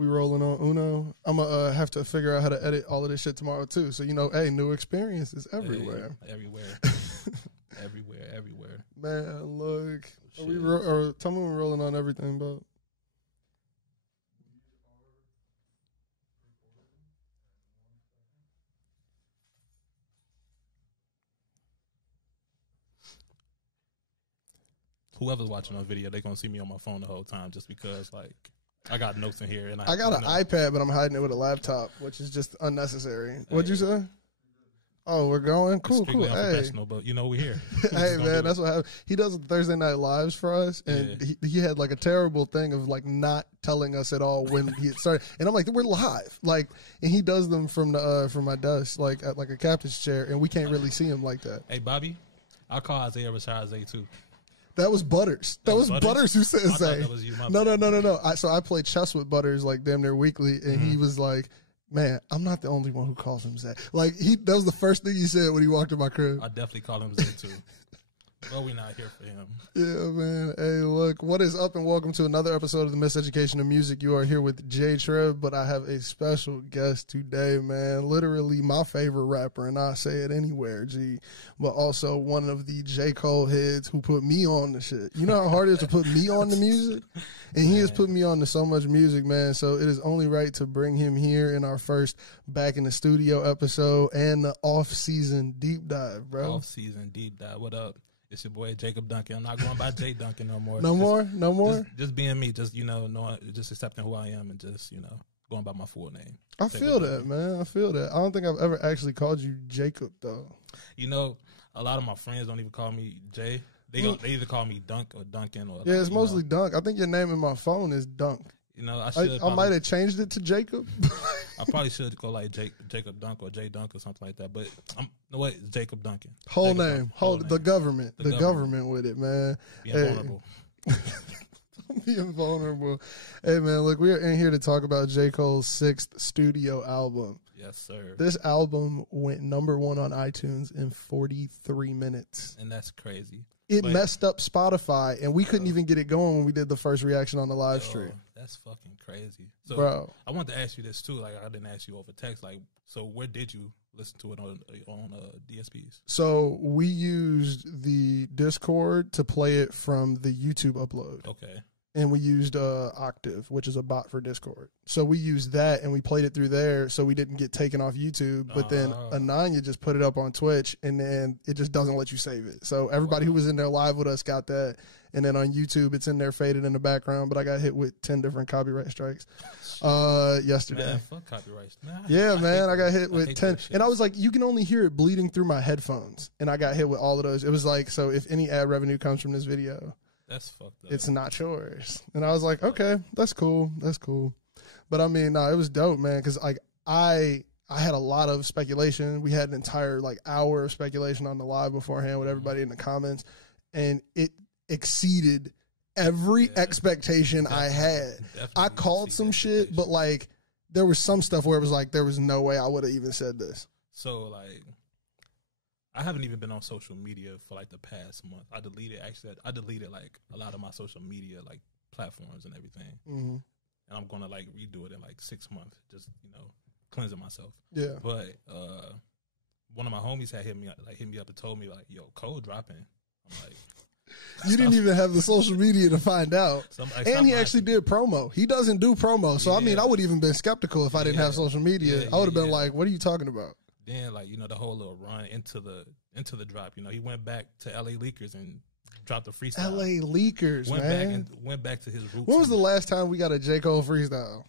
We rolling on Uno. I'm gonna have to figure out how to edit all of this shit tomorrow too. So hey, new experiences everywhere. Hey, everywhere. everywhere. Man, look. Tell me we're rolling on everything, but. Whoever's watching on video, they're gonna see me on my phone the whole time just because like I got notes in here and I got an iPad, but I'm hiding it with a laptop, which is just unnecessary. Hey. What'd you say? Oh, we're going? Cool. Unprofessional, but we're here. Hey man, that's what happened. He does Thursday night lives for us, and he had like a terrible thing of like not telling us at all when he started. And I'm like, we're live, like, and he does them from my desk, like at like a captain's chair, and we can't really see him like that. Hey Bobby, I'll call Isaiah Rashad Zay too. That was Butters. That was Butters who said Zay. That was you, No. So I played chess with Butters like damn near weekly, and he was like, man, I'm not the only one who calls him Zay. Like that was the first thing he said when he walked in my crib. I definitely call him Zay too. Well, we're not here for him. Yeah, man. Hey, look, what is up and welcome to another episode of the Miseducation of Music. You are here with J-Treb, but I have a special guest today, man. Literally my favorite rapper, and I say it anywhere, G. But also one of the j.cole heads who put me on the shit. You know how hard it is to put me on the music? And he has put me on to so much music, man. So it is only right to bring him here in our first Back in the Studio episode and the off-season deep dive, bro. Off-season deep dive. What up? It's your boy Jacob Duncan. I'm not going by J Duncan no more. No more. Just being me. Just knowing, just accepting who I am, and just going by my full name. I feel that, man. I feel that. I don't think I've ever actually called you Jacob though. A lot of my friends don't even call me Jay. They either call me Dunk or Duncan or it's mostly Dunk. I think your name in my phone is Dunk. I might have changed it to Jacob. I probably should go like Jacob Dunk or J Dunk or something like that. But it's Jacob Duncan. Whole name. The government. The government with it, man. Being vulnerable. Being vulnerable. Hey, man, look, we are in here to talk about J. Cole's 6th studio album. Yes, sir. This album went #1 on iTunes in 43 minutes. And that's crazy. It messed up Spotify, and we couldn't even get it going when we did the first reaction on the live stream. That's fucking crazy. So, bro, I wanted to ask you this too. Like, I didn't ask you over text. Like, so where did you listen to it on DSPs? So we used the Discord to play it from the YouTube upload. Okay. And we used Octave, which is a bot for Discord. So we used that and we played it through there so we didn't get taken off YouTube. But then Ananya just put it up on Twitch and then it just doesn't let you save it. So everybody who was in there live with us got that. And then on YouTube, it's in there faded in the background. But I got hit with 10 different copyright strikes yesterday. Man, fuck copyrights. Man, yeah, man. I got hit with 10. And I was like, you can only hear it bleeding through my headphones. And I got hit with all of those. It was like, so if any ad revenue comes from this video, that's fucked up. it's not yours. And I was like, okay, that's cool. That's cool. But I mean, no, it was dope, man. Cause like I had a lot of speculation. We had an entire like hour of speculation on the live beforehand with everybody in the comments, and it exceeded every expectation I had. I called some shit, but like there was some stuff where it was like, there was no way I would have even said this. So like, I haven't even been on social media for like the past month. I deleted like a lot of my social media like platforms and everything. Mm-hmm. And I'm gonna like redo it in like 6 months, just cleansing myself. Yeah. But one of my homies had hit me up and told me like, "Yo, Cole dropping." I'm like, you didn't even have the social media to find out. And he actually did promo. He doesn't do promo, so I mean, I would even been skeptical if I didn't have social media. I would have been like, "What are you talking about?" Then like the whole little run into the drop. He went back to LA Leakers and dropped the freestyle. LA Leakers, went back to his roots. When was the last time we got a J. Cole freestyle?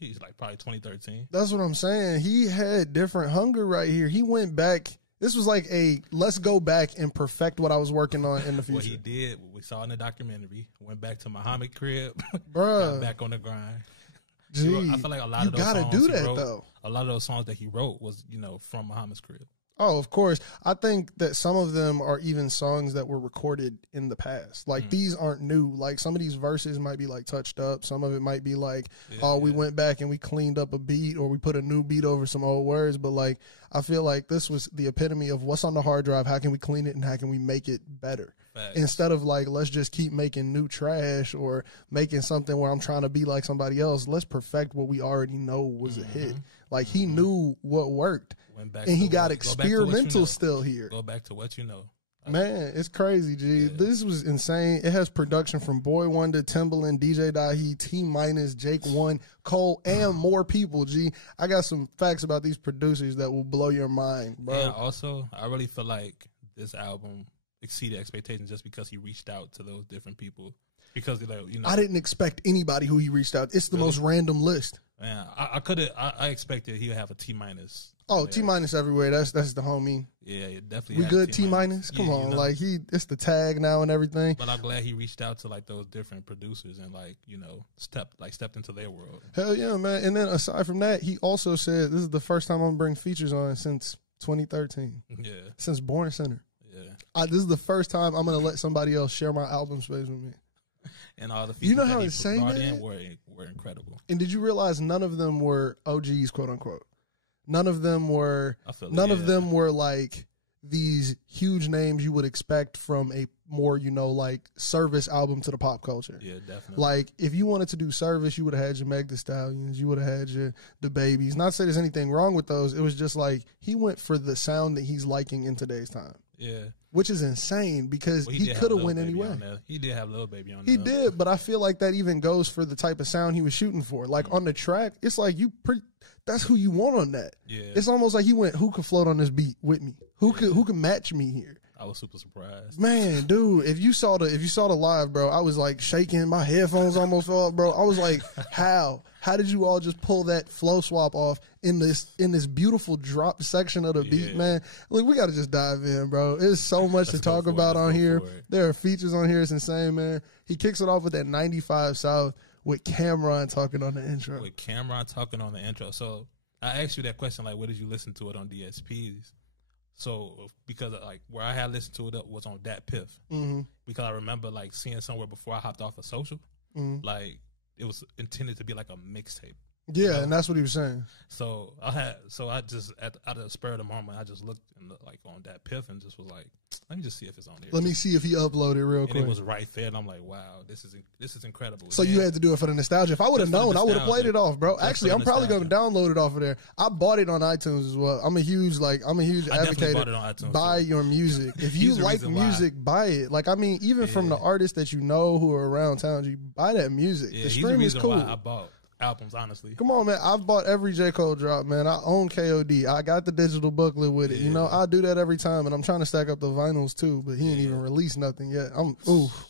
He's like probably 2013. That's what I'm saying. He had different hunger right here. He went back. This was like let's go back and perfect what I was working on in the future. What he did, we saw in the documentary. Went back to Muhammad crib, bruh. Got back on the grind. Gee, I feel like a lot of those songs do that, he wrote, though. A lot of those songs that he wrote was, from Muhammad's crib. Oh, of course. I think that some of them are even songs that were recorded in the past. Like these aren't new. Like some of these verses might be like touched up. Some of it might be like, we went back and we cleaned up a beat or we put a new beat over some old words. But like, I feel like this was the epitome of what's on the hard drive, how can we clean it, and how can we make it better. Facts. Instead of like, let's just keep making new trash or making something where I'm trying to be like somebody else. Let's perfect what we already know was a hit. Like, he knew what worked, and he got experimental still here. Go back to what you know. Man, it's crazy, G. Yeah. This was insane. It has production from Boy Wonder, Timbaland, DJ Dahi, T-, Jake One, Cole, and more people, G. I got some facts about these producers that will blow your mind, bro. And also, I really feel like this album exceeded expectations just because he reached out to those different people. Because, you know, I didn't expect anybody who he reached out. It's the most random list. Man, I expected he would have a T-. Oh, T- everywhere. That's the homie. Yeah, definitely. We good T-? Come on, you know? Like, it's the tag now and everything. But I'm glad he reached out to like those different producers and like, you know, stepped into their world. Hell yeah, man. And then aside from that, he also said this is the first time I'm gonna bring features on since 2013. Yeah. Since Born Center. Yeah. This is the first time I'm gonna let somebody else share my album space with me. And all the features you know how insane brought in were incredible. And did you realize none of them were OGs, quote unquote? None of them were. Of them were like these huge names you would expect from a more, you know, like service album to the pop culture. Yeah, definitely. Like, if you wanted to do service, you would have had your Meg Thee Stallions, you would have had your the Babies. Not to say there's anything wrong with those. It was just like he went for the sound that he's liking in today's time. Yeah. Which is insane because he could have went anyway. He did have Lil Baby on there. He did, but I feel like that even goes for the type of sound he was shooting for. Like, on the track, it's like that's who you want on that. Yeah. It's almost like he went, who could float on this beat with me? Who could match me here? I was super surprised. Man, dude, if you saw the live, bro, I was like shaking. My headphones almost fell off, bro. I was like, how? How did you all just pull that flow swap off in this beautiful drop section of the beat, man? Look, we got to just dive in, bro. There's so much to talk about on here. There are features on here. It's insane, man. He kicks it off with that 95 South with Cameron talking on the intro. So I asked you that question, like, where did you listen to it on DSPs? So, because like where I had listened to it was on Dat Piff. Mm-hmm. Because I remember like seeing somewhere before I hopped off of social, like it was intended to be like a mixtape. Yeah, you know? And that's what he was saying. So I just out of the spur of the moment, I just looked like on Dat Piff and just was like, let me just see if it's on there. Let me see if he uploaded real quick. And it was right there, and I'm like, wow, this is incredible. So you had to do it for the nostalgia. If I would have known, I would have played it off, bro. Actually, I'm probably going to download it off of there. I bought it on iTunes as well. I'm a huge advocate. Buy your music. If you like music, buy it. Like, I mean, even from the artists that you know who are around town, you buy that music. Yeah, the stream is cool. Why I bought albums, honestly. Come on, man. I've bought every J.Cole drop, man. I own KOD. I got the digital booklet with it. You know, I do that every time, and I'm trying to stack up the vinyls too, but he ain't even released nothing yet.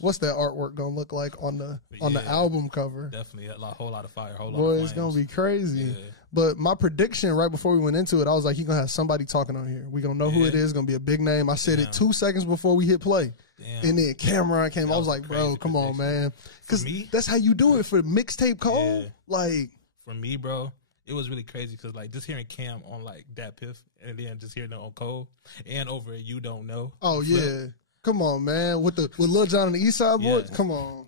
What's that artwork gonna look like on the album cover? Definitely a whole lot of fire. Boy, it's gonna be crazy. Yeah. But my prediction right before we went into it, I was like, he's gonna have somebody talking on here. We gonna know who it is. It's gonna be a big name. I said it 2 seconds before we hit play. Damn. And then Cameron came. I was like, bro, come on, man. Because that's how you do it for mixtape Cole. Yeah. Like, for me, bro, it was really crazy because like just hearing Cam on like Dat Piff and then just hearing it on Cole and over You Don't Know. Oh yeah, come on, man. With Lil Jon and the East Side Boys, come on.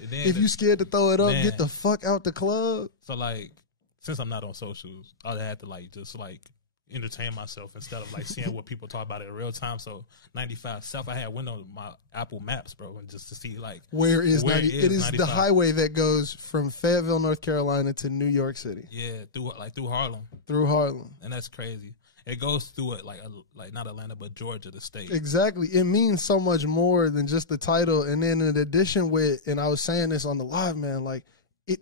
If you scared to throw it up, get the fuck out the club. So like, since I'm not on socials, I had to like just like entertain myself instead of like seeing what people talk about it in real time. So 95 South, I had went on my Apple Maps, bro, and just to see like where is 90. It is 95. The highway that goes from Fayetteville, North Carolina to New York City. Yeah, through Harlem. Through Harlem, and that's crazy. It goes through it like not Atlanta, but Georgia, the state. Exactly. It means so much more than just the title. And then in addition with, and I was saying this on the live, man, like,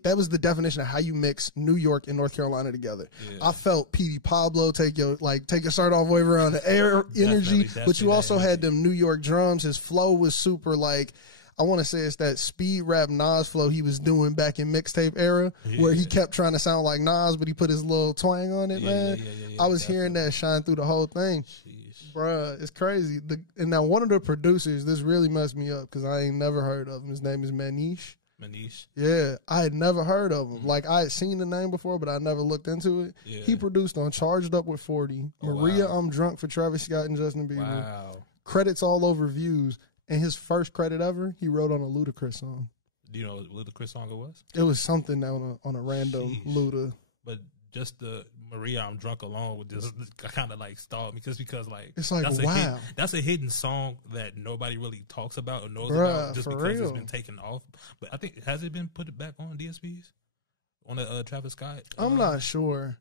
that was the definition of how you mix New York and North Carolina together. Yeah. I felt P.D. Pablo take your shirt off, wave around the air energy, but you also had them New York drums. His flow was super like, I want to say it's that speed rap Nas flow he was doing back in mixtape era, where he kept trying to sound like Nas, but he put his little twang on it, man. I was hearing that shine through the whole thing. Bruh, it's crazy. And now one of the producers, this really messed me up because I ain't never heard of him. His name is Manish. Yeah, I had never heard of him. Like, I had seen the name before, but I never looked into it. Yeah. He produced on Charged Up with 40, Maria, I'm Drunk for Travis Scott and Justin Bieber. Wow. Credits all over Views. And his first credit ever, he wrote on a Ludacris song. Do you know what Ludacris song it was? It was something on a random Luda. But just the Maria I'm drunk alone would just kind of like stall me because like it's like that's a hidden song that nobody really talks about or knows Bruh, about just because real. it's been taken off. But I think has it been put back on DSPs on the Travis Scott? I'm not sure.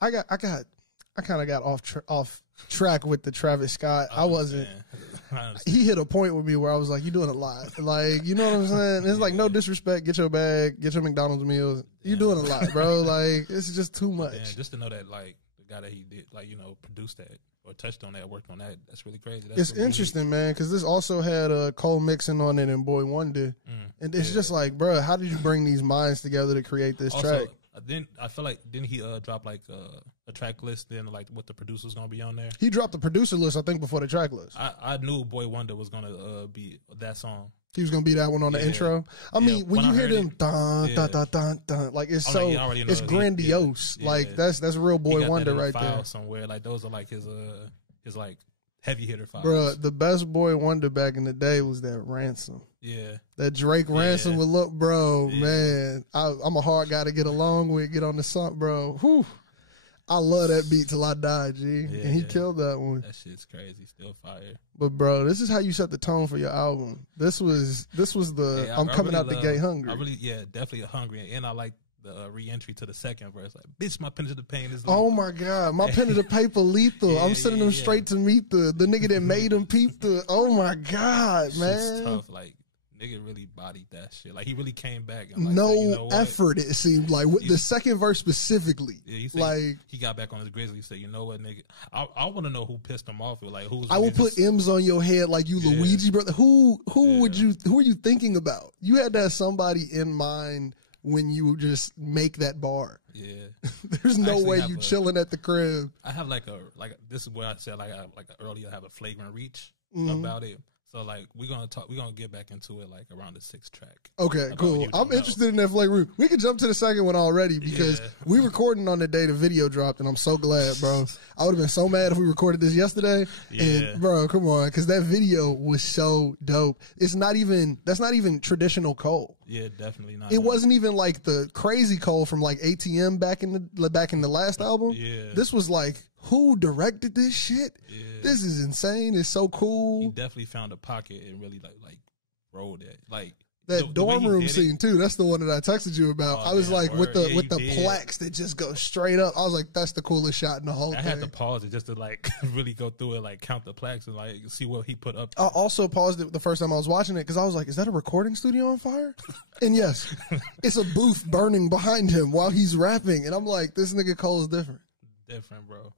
I kind of got off track with the Travis Scott. I wasn't. He hit a point with me where I was like, "You doing a lot." Like, you know what I'm saying? It's like no disrespect. Get your bag. Get your McDonald's meals. You doing a lot, bro. Like, it's just too much. Yeah, just to know that like the guy that he did like produced that or touched on that, worked on that. That's really crazy. It's interesting, man, because this also had Cole mixing on it and Boy Wonder, and it's just like, bro, how did you bring these minds together to create this track? Then I feel like didn't he drop like a track list? Then like what the producer's gonna be on there? He dropped the producer list, I think, before the track list. I knew Boy Wonder was gonna be that song. He was gonna be that one on the intro. I mean, when you hear them dun dun dun dun dun, like it's so it's grandiose. Like that's real Boy Wonder right there. Somewhere like those are like his like heavy hitter files. Bro, the best Boy Wonder back in the day was that Ransom. Yeah. That Drake Ransom would look, bro, man. I'm a hard guy to get along with, get on the song, bro. Whew. I love that beat till I die, G. And he killed that one. That shit's crazy. Still fire. But bro, this is how you set the tone for your album. This was the I'm coming out the gate hungry. I really, definitely hungry. And I like the re-entry to the second verse. Like, bitch, my pen to the pain is lethal. Oh my God, my pen to the paper lethal. I'm sending them straight to meet the nigga that made him peep the. Oh my God, man. It's tough. Like, nigga really bodied that shit. Like, he really came back. And like, no effort, it seemed like. With the second verse specifically. Yeah, he got back on his grizzly. He said, you know what, nigga? I want to know who pissed him off. Like, who was I will put M's on your head like you Luigi, brother. Who are you thinking about? You had to have somebody in mind when you just make that bar. Yeah. There's no way you chilling at the crib. I have this is where I said earlier I have a flagrant reach about it. So like we're gonna get back into it like around the 6th track. Okay, cool. I'm interested in that flagrant. We can jump to the second one already because we recording on the day the video dropped, and I'm so glad, bro. I would have been so mad if we recorded this yesterday. And bro, come on, because that video was so dope. That's not even traditional Cole. Yeah, definitely not. It wasn't even like the crazy Cole from like ATM back in the last album. Yeah, this was like, who directed this shit? Yeah. This is insane. It's so cool. He definitely found a pocket and really like rolled it. Like that dorm room scene too. That's the one that I texted you about. I was like, with the plaques that just go straight up. I was like, that's the coolest shot in the whole thing. I had to pause it just to like really go through it, like count the plaques and like see what he put up. I also paused it the first time I was watching it because I was like, is that a recording studio on fire? And yes, it's a booth burning behind him while he's rapping. And I'm like, this nigga Cole is different. Different, bro.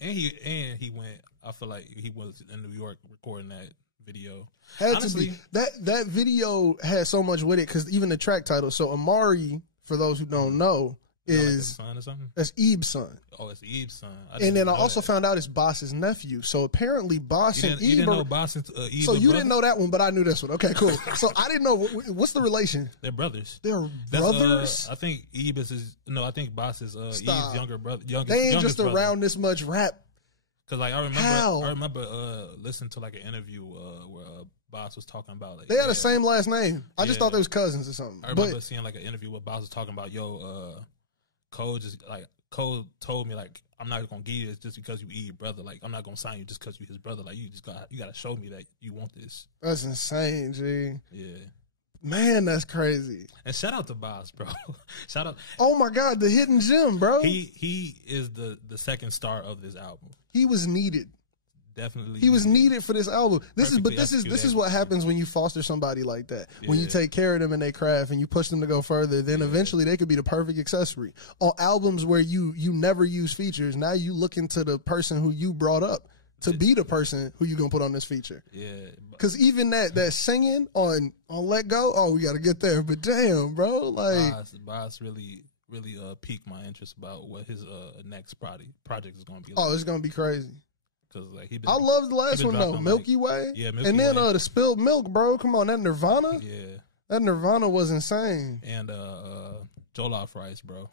And he went. I feel like he was in New York recording that video. Honestly, to be. That video had so much with it because even the track title. So Amari, for those who don't know, is like son or something? That's Ebe's son. Oh, it's Ebe's son. And then I also found out it's Boss's nephew. So apparently Boss and Ebe. You didn't know Boss and Ebe. So you didn't know that one, but I knew this one. Okay, cool. So I didn't know what's the relation. They're brothers. They're brothers. I think Ebe is I think Boss is Ebe's younger brother. They ain't just around this much rap. Cause like I remember listening to like an interview where Boss was talking about like they had the same last name. I just thought they was cousins or something. I remember seeing like an interview where Boss was talking about Cole told me like I'm not gonna give you this just because you Ebe brother. Like I'm not gonna sign you just because you his brother. Like you gotta show me that you want this. That's insane, G. Yeah. Man, that's crazy. And shout out to Boss, bro. Shout out. Oh my God, the hidden gem, bro. He is the second star of this album. He was needed. Definitely. He was needed for this album. This is what happens when you foster somebody like that. Yeah. When you take care of them in their craft and you push them to go further, then eventually they could be the perfect accessory. On albums where you never use features, now you look into the person who you brought up to be the person who you gonna put on this feature. Yeah. Because even that singing on Let Go, we gotta get there. But damn, bro, like Boss really piqued my interest about what his next project is gonna be like. Oh, it's gonna be crazy. Cause like I love the last one though, Milky Way. Yeah, Milky and then Way. The spilled milk, bro. Come on, that Nirvana. Yeah, that Nirvana was insane. And Jollof rice, bro.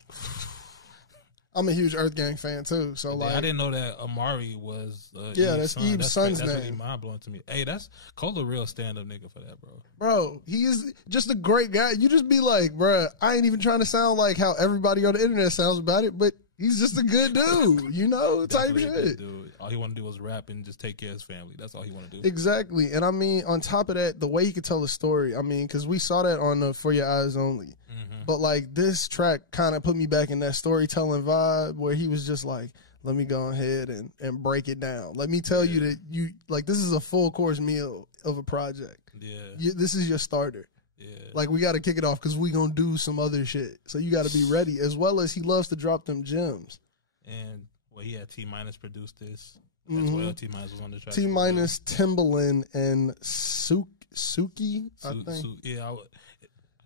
I'm a huge Earth Gang fan too, so like I didn't know that Amari was that's Ebe's son's name. That's really mind blowing to me. Hey, that's Cole a real stand up nigga for that, bro. Bro, he is just a great guy. You just be like, bro, I ain't even trying to sound like how everybody on the internet sounds about it, but He's just a good dude, you know, type shit. Dude. All he want to do was rap and just take care of his family. That's all he want to do. Exactly. And I mean, on top of that, the way he could tell a story, I mean, because we saw that on the For Your Eyes Only. Mm-hmm. But like this track kind of put me back in that storytelling vibe where he was just like, let me go ahead and break it down. Let me tell you that you, like, this is a full course meal of a project. Yeah. This is your starter. Yeah. Like, we got to kick it off because we going to do some other shit. So you got to be ready, as well as he loves to drop them gems. And, well, he had T-Minus produce this. As well, T-Minus was on the track. T-Minus, Timbaland, and Suki, I think. Yeah,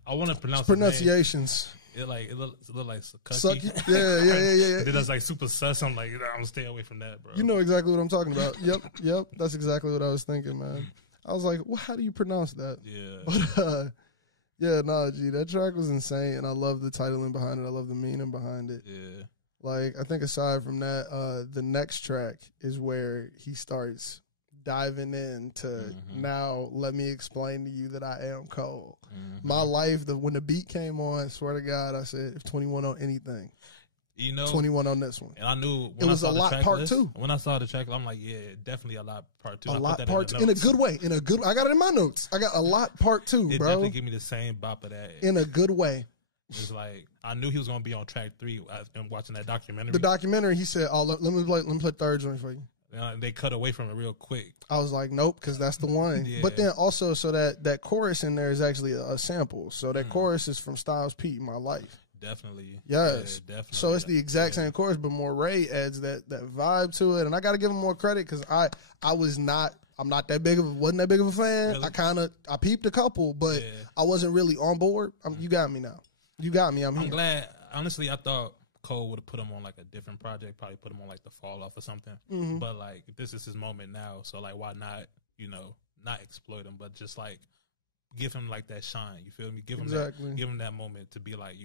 I want to pronounce pronunciations. It look like Sucky. Yeah. Then that's like super sus. I'm like, I'm gonna stay away from that, bro. You know exactly what I'm talking about. Yep. That's exactly what I was thinking, man. I was like, well, how do you pronounce that? Yeah. But G, that track was insane, and I love the titling behind it. I love the meaning behind it. Yeah. Like, I think aside from that, the next track is where he starts diving into now let me explain to you that I am Cole. My life, when the beat came on, I swear to God, I said, if 21 on anything, you know, 21 on this one. And I knew it was a lot part two. When I saw the track, I'm like, yeah, definitely a lot part two. A lot part two in a good way. I got it in my notes. I got a lot part two, it bro. Definitely give me the same bop of that in a good way. It's like I knew he was gonna be on track 3. I've been watching that documentary. The documentary, he said, "Oh, let me play third joint for you." They cut away from it real quick. I was like, nope, because that's the one. Yeah. But then also, so that chorus in there is actually a sample. So that chorus is from Styles P, My Life. Definitely. Yes. Yeah, definitely. So it's the exact same chorus, but Moray adds that vibe to it. And I got to give him more credit because I'm not that big wasn't that big of a fan. Really? I peeped a couple, but I wasn't really on board. You got me now. You got me. I'm here. Glad. Honestly, I thought Cole would have put him on like a different project, probably put him on like the Fall Off or something. Mm-hmm. But like this is his moment now, so like why not, not exploit him, but just like give him like that shine. You feel me? Give him that moment to be like,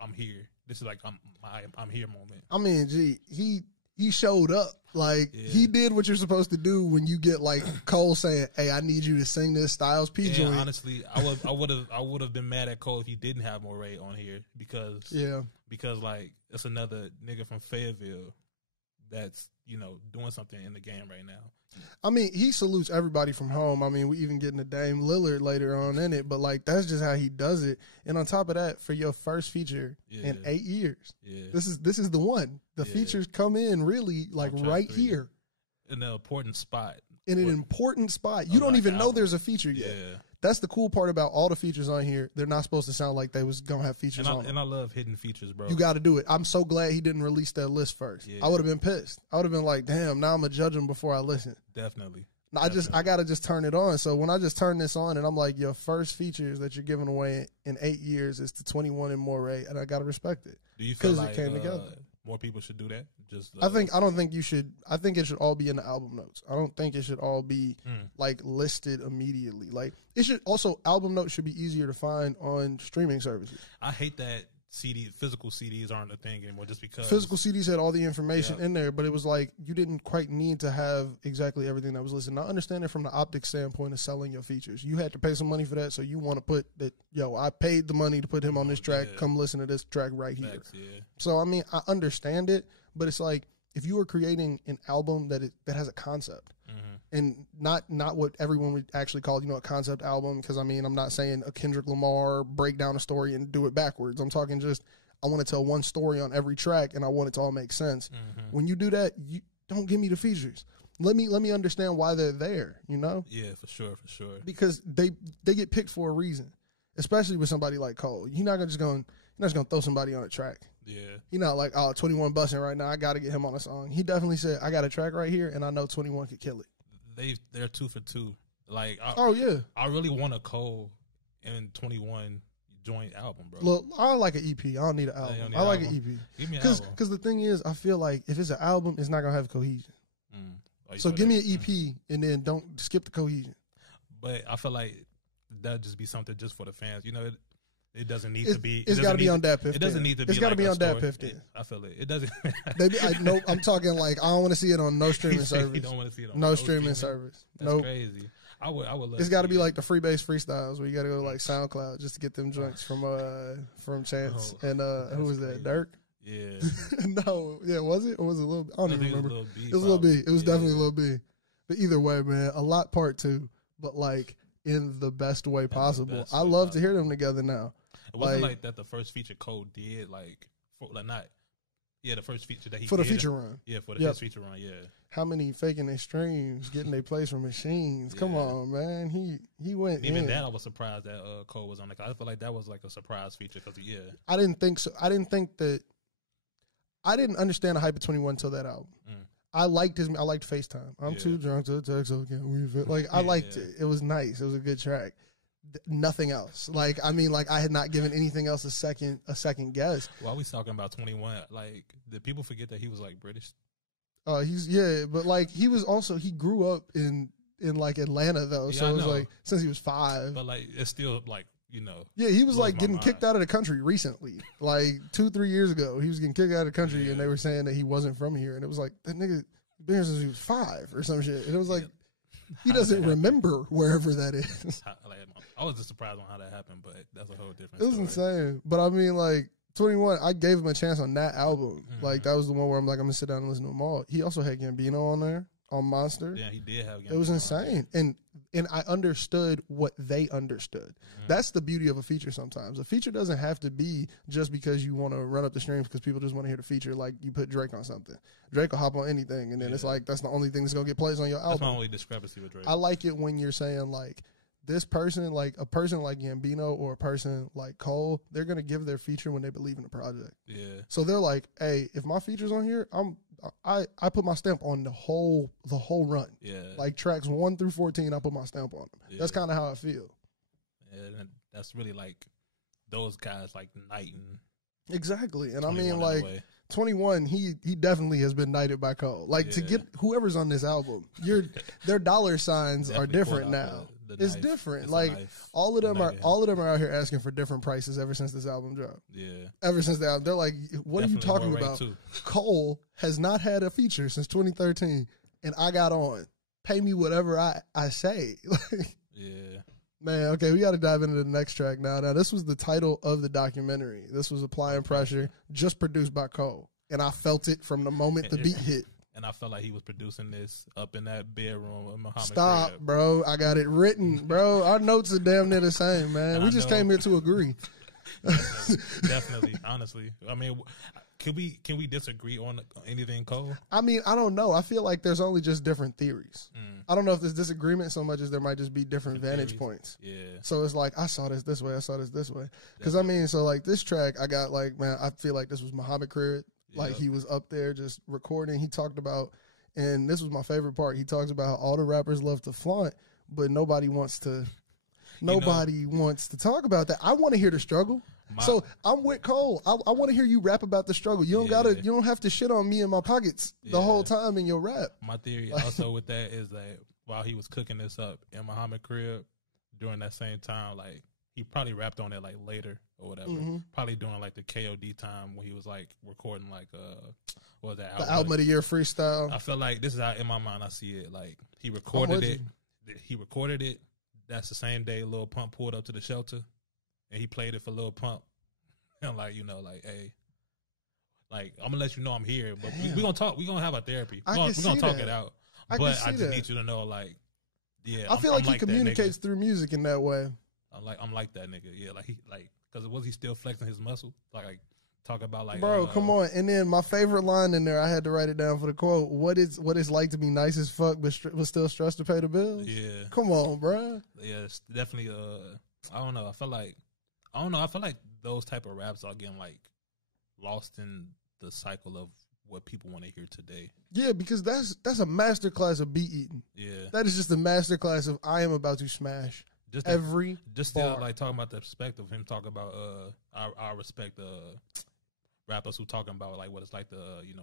I'm here. This is like I'm here moment. I mean, he showed up. Like he did what you're supposed to do when you get like Cole saying, "Hey, I need you to sing this Styles P joint." Honestly, I would have been mad at Cole if he didn't have Moray on here because like it's another nigga from Fayetteville that's doing something in the game right now. I mean, he salutes everybody from home. I mean, we even getting to Dame Lillard later on in it, but like that's just how he does it. And on top of that, for your first feature in 8 years, this is the one. The features come in really like right here in an important spot. In an important spot, you don't even know there's a feature yet. Yeah. That's the cool part about all the features on here. They're not supposed to sound like they was gonna have features on them. And I love hidden features, bro. You got to do it. I'm so glad he didn't release that list first. Yeah. I would have been pissed. I would have been like, damn, now I'm gonna judge him before I listen. Definitely. I gotta just turn it on. So when I just turn this on and I'm like, your first features that you're giving away in 8 years is to 21 and Moray, and I gotta respect it. Do you feel like it came together? More people should do that? I don't think you should. I think it should all be in the album notes. I don't think it should all be like listed immediately. Like it should also, album notes should be easier to find on streaming services. I hate that physical CDs aren't a thing anymore just because physical CDs had all the information in there, but it was like you didn't quite need to have exactly everything that was listed. And I understand it from the optics standpoint of selling your features. You had to pay some money for that, so you want to put that, I paid the money to put him on this track. Come listen to this track right here. Facts, So I mean, I understand it, but it's like if you were creating an album that has a concept. And not what everyone would actually call, a concept album. Because, I mean, I'm not saying a Kendrick Lamar break down a story and do it backwards. I'm talking just, I want to tell one story on every track, and I want it to all make sense. When you do that, you don't give me the features. Let me understand why they're there, Yeah, for sure. Because they get picked for a reason, especially with somebody like Cole. You're not just going to throw somebody on a track. Yeah. You're not like, 21 busting right now, I got to get him on a song. He definitely said, I got a track right here, and I know 21 could kill it. They're 2 for 2. Like, I really want a Cole and 21 joint album, bro. Look, I like an EP. I don't need an album. I like an EP. Give me an album. Because the thing is, I feel like if it's an album, it's not gonna have cohesion. So give me an EP and then don't skip the cohesion. But I feel like that'd just be something just for the fans. It doesn't need to be. It's got to be on that 15. It doesn't need to be. It's got to be on that 15. I feel it. It doesn't. I'm talking like I don't want to see it on no streaming service. You don't want to see it on no streaming service. That's crazy. I would love. It's got to be like the Freebase freestyles where you got to go to like SoundCloud just to get them joints from Chance and who was that? Dirk. Yeah. No, yeah, was it? Or was it Lil B? I don't even remember. It was Lil B. It was definitely Lil B. But either way, man, a lot part 2, but like in the best way possible. I love to hear them together now. It wasn't like that the first feature Cole did, the first feature that he for the did. feature run. Yeah, for the first feature run, yeah. How many faking their streams, getting their plays from machines? Yeah. Come on, man. He went even in. that I was surprised that Cole was on it. I feel like that was like a surprise feature because I didn't think so. I didn't understand the hype of 21 until that album. I liked FaceTime. I'm too drunk to text, so I liked it. It was nice. It was a good track. Nothing else. Like, I mean, like I had not given anything else a second guess. While we talking about 21, like, did people forget that he was like British? But like he grew up in like Atlanta though, so it was like since he was 5. But like it's still like, you know. Yeah, he was like getting kicked out of the country recently. Like 2-3 years ago, he was getting kicked out of the country, and they were saying that he wasn't from here, and it was like that nigga been here since he was 5 or some shit, and it was like he doesn't remember wherever that is. I was just surprised on how that happened, but that's a whole different. It was insane, but I mean, like 21, I gave him a chance on that album. Like that was the one where I'm like, I'm gonna sit down and listen to them all. He also had Gambino on there on Monster. Yeah, he did have Gambino. It was insane, and I understood what they understood. That's the beauty of a feature. Sometimes a feature doesn't have to be just because you want to run up the streams because people just want to hear the feature. Like you put Drake on something, Drake will hop on anything, and then it's like that's the only thing that's gonna get plays on your album. That's my only discrepancy with Drake. I like it when you're saying like this person, like a person like Gambino or a person like Cole, they're gonna give their feature when they believe in the project. Yeah. So they're like, hey, if my feature's on here, I put my stamp on the whole run. Yeah. Like tracks 1 through 14, I put my stamp on them. Yeah. That's kind of how I feel. Yeah, and that's really like those guys like Knight and exactly. And I mean like 21, he definitely has been knighted by Cole. Like to get whoever's on this album, their dollar signs are different now. It's different. It's like all of them are out here asking for different prices ever since this album dropped. Yeah. Ever since the album, they're like, "What are you talking about?" Cole has not had a feature since 2013, and I got on. Pay me whatever I say. Yeah. Man, okay, we got to dive into the next track now. Now, this was the title of the documentary. This was Applying Pressure, just produced by Cole, and I felt it from the moment the beat hit. And I felt like he was producing this up in that bedroom of Muhammad. Stop, crib. Bro. I got it written, bro. Our notes are damn near the same, man. And we just came here to agree. Definitely, honestly. I mean, can we disagree on anything, Cole? I mean, I don't know. I feel like there's only just different theories. I don't know if there's disagreement so much as there might just be different vantage points. Yeah. So it's like, I saw this way. I saw this way. Because, I mean, so like this track, I got like, man, I feel like this was Muhammad crib. Like he was up there just recording. He talked about, and this was my favorite part. He talks about how all the rappers love to flaunt, but nobody wants to talk about that. I want to hear the struggle. So I'm with Cole. I want to hear you rap about the struggle. You don't have to shit on me in my pockets the whole time in your rap. My theory also with that is that while he was cooking this up in Muhammad crib during that same time, like he probably rapped on it like later or whatever. Probably during like the KOD time when he was like recording like what was that album? The album of the year freestyle. I feel like this is how in my mind I see it. Like he recorded it. He recorded it. That's the same day Lil Pump pulled up to the shelter and he played it for Lil Pump. And like, you know, like, hey, like I'm gonna let you know I'm here, but we're gonna talk. We're gonna have a therapy. We're gonna talk it out. But I just need you to know, like, I feel like he communicates through music in that way. I'm like that nigga. Yeah, because was he still flexing his muscle? Like talk about like, bro, come on. And then my favorite line in there, I had to write it down for the quote. What it's like to be nice as fuck, but still stressed to pay the bills. Yeah, come on, bro. Yeah, it's definitely. I don't know. I feel like those type of raps are getting like lost in the cycle of what people want to hear today. Yeah, because that's a masterclass of beat eating. Yeah, that is just a masterclass of I am about to smash. Just still like talking about the perspective of him talking about I respect rappers who talking about like what it's like to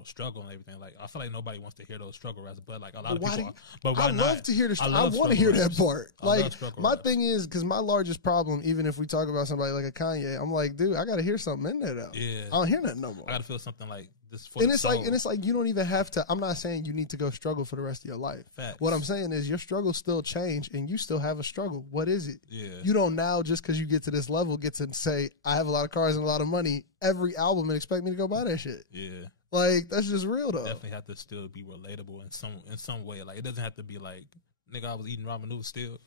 struggle and everything. Like I feel like nobody wants to hear those struggle raps, but like a lot of people. But why I love to hear the struggle. I want to hear that part. Like my thing is because my largest problem, even if we talk about somebody like a Kanye, I'm like, dude, I got to hear something in there though. Yeah, I don't hear nothing no more. I got to feel something like Just for and the it's soul. like, and it's like you don't even have to. I'm not saying you need to go struggle for the rest of your life. Facts. What I'm saying is your struggles still change, and you still have a struggle. What is it? Yeah. You don't now just because you get to this level get to say I have a lot of cars and a lot of money every album and expect me to go buy that shit. Yeah. Like that's just real though. Definitely have to still be relatable in some way. Like it doesn't have to be like, nigga, I was eating ramen noodles still.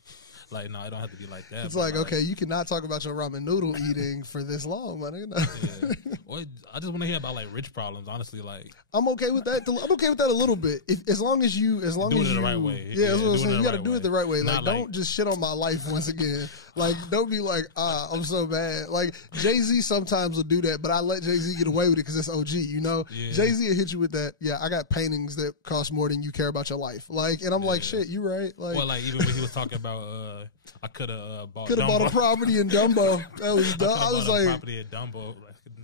Like, no, it don't have to be like that. It's like, okay, you cannot talk about your ramen noodle eating for this long, man. Yeah. Or I just want to hear about like rich problems. Honestly, like I'm okay with that. I'm okay with that a little bit, as long as you, do it the right way. Yeah, that's what I'm saying. You got to right do way. it the right way. Like, Not don't just shit on my life once again. Like, don't be like, I'm so bad. Like Jay-Z sometimes will do that, but I let Jay-Z get away with it because it's OG. You know, Yeah. Jay-Z will hit you with that. Yeah, I got paintings that cost more than you care about your life. Like, and I'm like, shit, you right. Like, well, like even when he was talking about, I could have bought a property in Dumbo. That was dumb. I was like, property at Dumbo.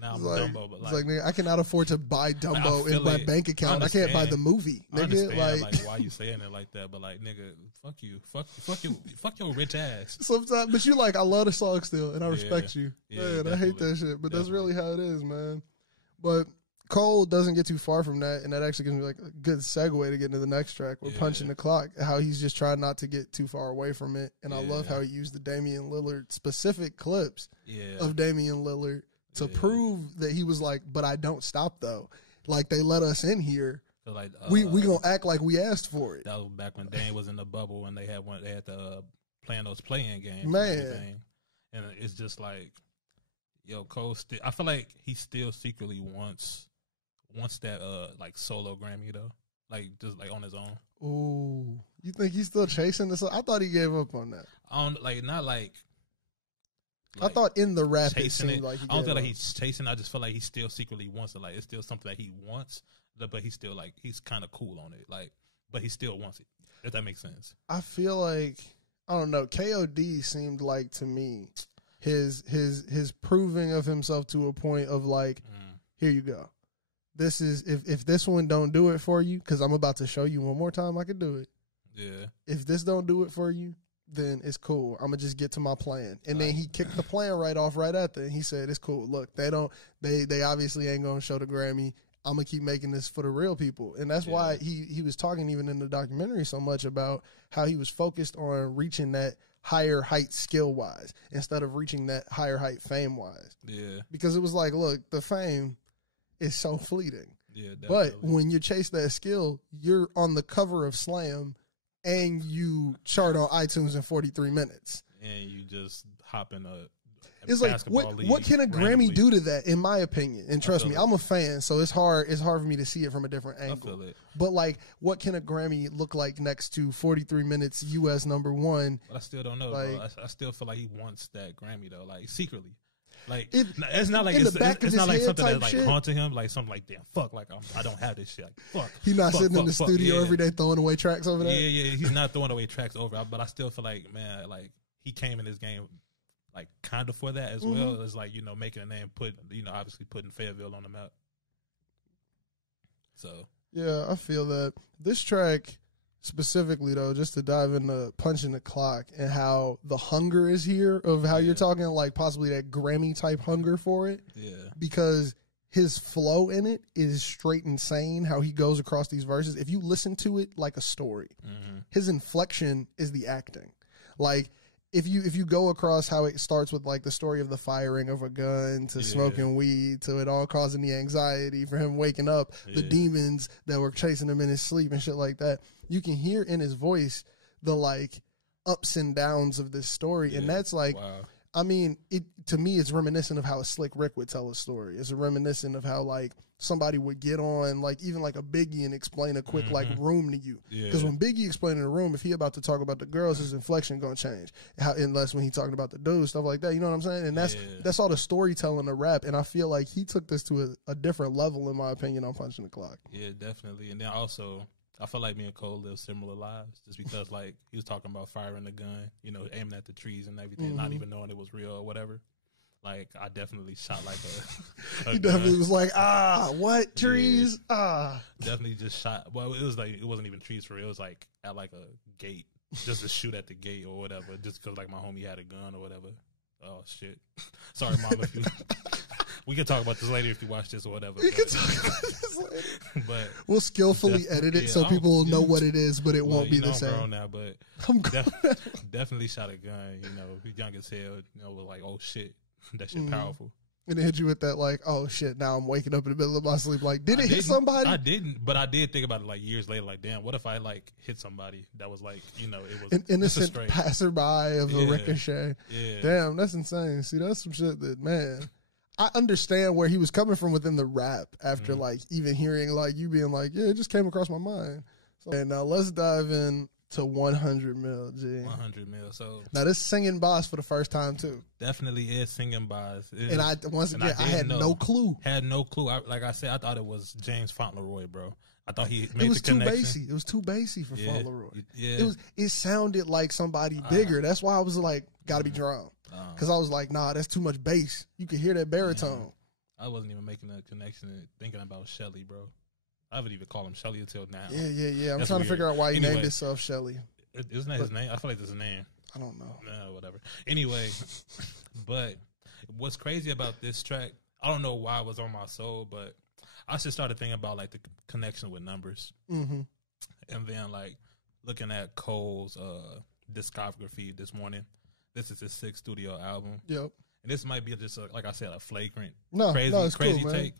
Now I'm Dumbo, but it's like, nigga, I cannot afford to buy Dumbo in my bank account. I can't buy the movie, I nigga. understand, like why you saying it like that, but like, nigga, fuck you, fuck your rich ass. Sometimes, but you like, I love the song still, and I respect you. Yeah, Man, I hate that shit, but that's Definitely. really how it is, man. But Cole doesn't get too far from that, and that actually gives me like a good segue to get into the next track. We're punching the clock. How he's just trying not to get too far away from it, and I love how he used the Damian Lillard specific clips of Damian Lillard to prove that he was like, but I don't stop though. Like they let us in here. So like, We gonna act like we asked for it. That was back when Dame was in the bubble and they had the playing those playing games, Man. and it's just like, yo, Cole. I feel like he still secretly wants that like solo Grammy though, like just like on his own. Ooh, you think he's still chasing this? I thought he gave up on that. Not like. I thought in the rap it chasing seemed it. like he I don't feel gave like up. he's chasing. I just feel like he still secretly wants it. Like it's still something that he wants, but he's still like he's kind of cool on it. Like, but he still wants it. If that makes sense. I feel like I don't know. KOD seemed like to me his proving of himself to a point of like, here you go. This is if this one don't do it for you, because I'm about to show you one more time I can do it. Yeah. If this don't do it for you, then it's cool. I'm gonna just get to my plan. And then he kicked the plan right off right after. And he said, it's cool. Look, they obviously ain't gonna show the Grammy. I'm gonna keep making this for the real people. And that's why he was talking even in the documentary so much about how he was focused on reaching that higher height skill wise instead of reaching that higher height fame wise. Yeah. Because it was like, look, the fame is so fleeting. Yeah. Definitely. But when you chase that skill, you're on the cover of Slam and you chart on iTunes in 43 minutes. And you just hop in a It's like, league what can a randomly. Grammy do to that, in my opinion? And trust me, I'm a fan, so it's hard for me to see it from a different angle. I feel it. But like, what can a Grammy look like next to 43 minutes US #1? But I still don't know, Like, bro. I still feel like he wants that Grammy though, like secretly. Like It- it's not like in the back of it's not his like head something type that's like shit. haunting him, like something like damn fuck, like I don't have this shit. Like fuck. He's not fuck, sitting in the fuck, studio yeah. every day throwing away tracks over there. Yeah, he's not throwing away tracks over. But I still feel like, man, like he came in this game like kind of for that as well as like making a name, obviously putting Fayetteville on the map. So Yeah, I feel that. This track specifically, though, just to dive into punching the clock and how the hunger is here of how you're talking, like possibly that Grammy type hunger for it. yeah, Because his flow in it is straight insane, how he goes across these verses. If you listen to it like a story, his inflection is the acting. Like, if you go across how it starts with like the story of the firing of a gun to smoking weed to it all causing the anxiety for him waking up, the demons that were chasing him in his sleep and shit like that, you can hear in his voice the like ups and downs of this story. And that's like, wow. I mean, to me, it's reminiscent of how a Slick Rick would tell a story. It's reminiscent of how like somebody would get on, like even like a Biggie and explain a quick like room to you. Because when Biggie explained in a room, if he about to talk about the girls, his inflection gonna change. Unless when he talking about the dudes, stuff like that. You know what I'm saying? And that's all the storytelling of rap. And I feel like he took this to a different level, in my opinion, on Punching the Clock. Yeah, definitely. And then also, I feel like me and Cole live similar lives just because, like, he was talking about firing a gun, aiming at the trees and everything, not even knowing it was real or whatever. Like, I definitely shot like a He gun. definitely was like, what trees? Definitely just shot. Well, it wasn't even trees for real. It was like at like a gate, just to shoot at the gate or whatever, just because like my homie had a gun or whatever. Oh shit! Sorry, mom, if you We can talk about this later if you watch this or whatever. We can talk about this later. But we'll skillfully edit it so people will know what it is, but it won't be the same. I'm grown now, but I'm grown. Definitely shot a gun. Young as hell. Was like, oh shit, that shit powerful. And it hit you with that, like, oh shit, now I'm waking up in the middle of my sleep. Like, did it hit somebody? I didn't, but I did think about it like years later. Like, damn, what if I like hit somebody that was like, it was an innocent passerby of a ricochet? Yeah. Damn, that's insane. See, that's some shit that, man, I understand where he was coming from within the rap after like even hearing like you being like, yeah, it just came across my mind. So, and now let's dive in to 100 mil, G. 100 mil. So now this singing boss for the first time too. Definitely is singing boss. And I had no clue. Had no clue. Like I said, I thought it was James Fauntleroy, bro. I thought he made it was the connection. Too bassy. It was too bassy for Fauntleroy. Yeah. It sounded like somebody bigger. That's why I was like, gotta be drum. Because I was like, nah, that's too much bass. You could hear that baritone. I wasn't even making a connection and thinking about Shelly, bro. I haven't even called him Shelly until now. Yeah. I'm trying to figure out why he named himself Shelly. Isn't that his name? I feel like that's his name. I don't know. No, whatever. Anyway, but what's crazy about this track, I don't know why it was on my soul, but I just started thinking about like the connection with numbers. Mm-hmm. And then like looking at Cole's discography this morning. This is his 6th studio album. Yep. And this might be just, like I said, a flagrant, crazy cool, take.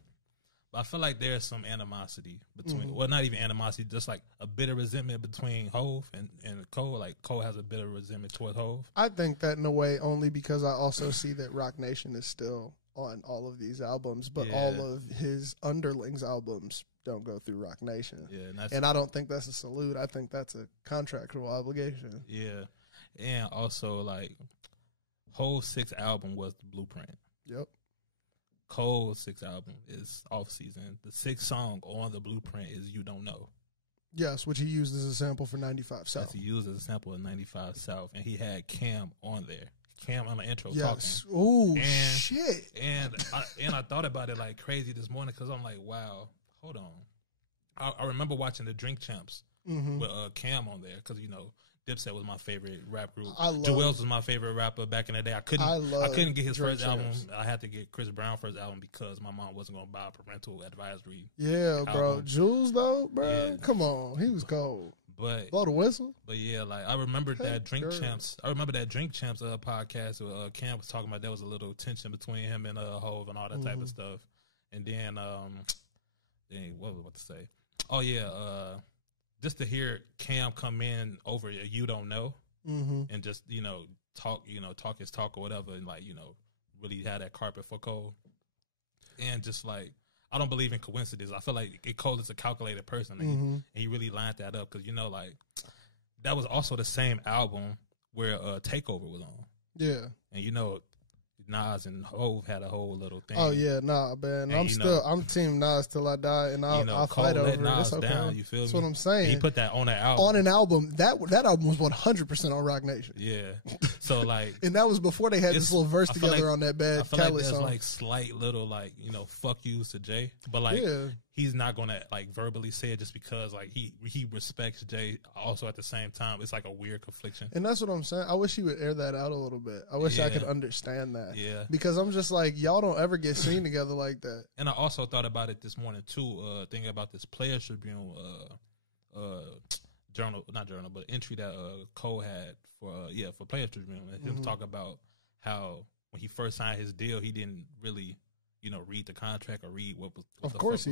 But I feel like there's some animosity between, well, not even animosity, just like a bit of resentment between Hov and Cole. Like Cole has a bit of resentment toward Hov. I think that in a way only because I also see that Rock Nation is still on all of these albums, but all of his underlings albums don't go through Rock Nation. Yeah, and I don't think that's a salute. I think that's a contractual obligation. Yeah. And also, like, Hov's 6th album was The Blueprint. Yep. Cole's 6th album is Off Season. The 6th song on The Blueprint is You Don't Know. Yes, which he used as a sample for 95 South. Yes, he used as a sample of 95 South, and he had Cam on there. Cam on the intro yes. talking. Oh, shit. And I thought about it like crazy this morning because I'm like, wow, hold on. I remember watching the Drink Champs with Cam on there because, Dipset was my favorite rap group. Joel's was my favorite rapper back in the day. I couldn't get his first album. I had to get Chris Brown's first album because my mom wasn't going to buy a parental advisory. Yeah, bro. Jules, though, bro. Yeah. Come on. He was cold. But blow the whistle. But yeah, like I remember that Drink Champs. I remember that Drink Champs podcast where Cam was talking about there was a little tension between him and Hov and all that type of stuff. And then what was I about to say? Oh yeah, just to hear Cam come in over You Don't Know and just, talk his talk or whatever and like, really had that carpet for Cole. And just like, I don't believe in coincidence. I feel like Cole is a calculated person and he really lined that up because, like, that was also the same album where Takeover was on. Yeah. And, Nas and Hov had a whole little thing. Oh yeah, nah, man. And I'm team Nas till I die, and I'll fight over it. It's okay. Down, you feel That's me? what I'm saying. And he put that on an album. On an album. That album was 100% on Rock Nation. Yeah. So like, and that was before they had this little verse together on that bad Khaled song. Like slight little like fuck yous to Jay, but like he's not gonna like verbally say it just because like he respects Jay. Also at the same time, it's like a weird confliction. And that's what I'm saying. I wish he would air that out a little bit. I wish I could understand that. Yeah. Because I'm just like, y'all don't ever get seen together like that. And I also thought about it this morning too, thinking about this Players Tribune journal, but entry that Cole had for Players Tribune. And him talk about how when he first signed his deal, he didn't really, read the contract or read what was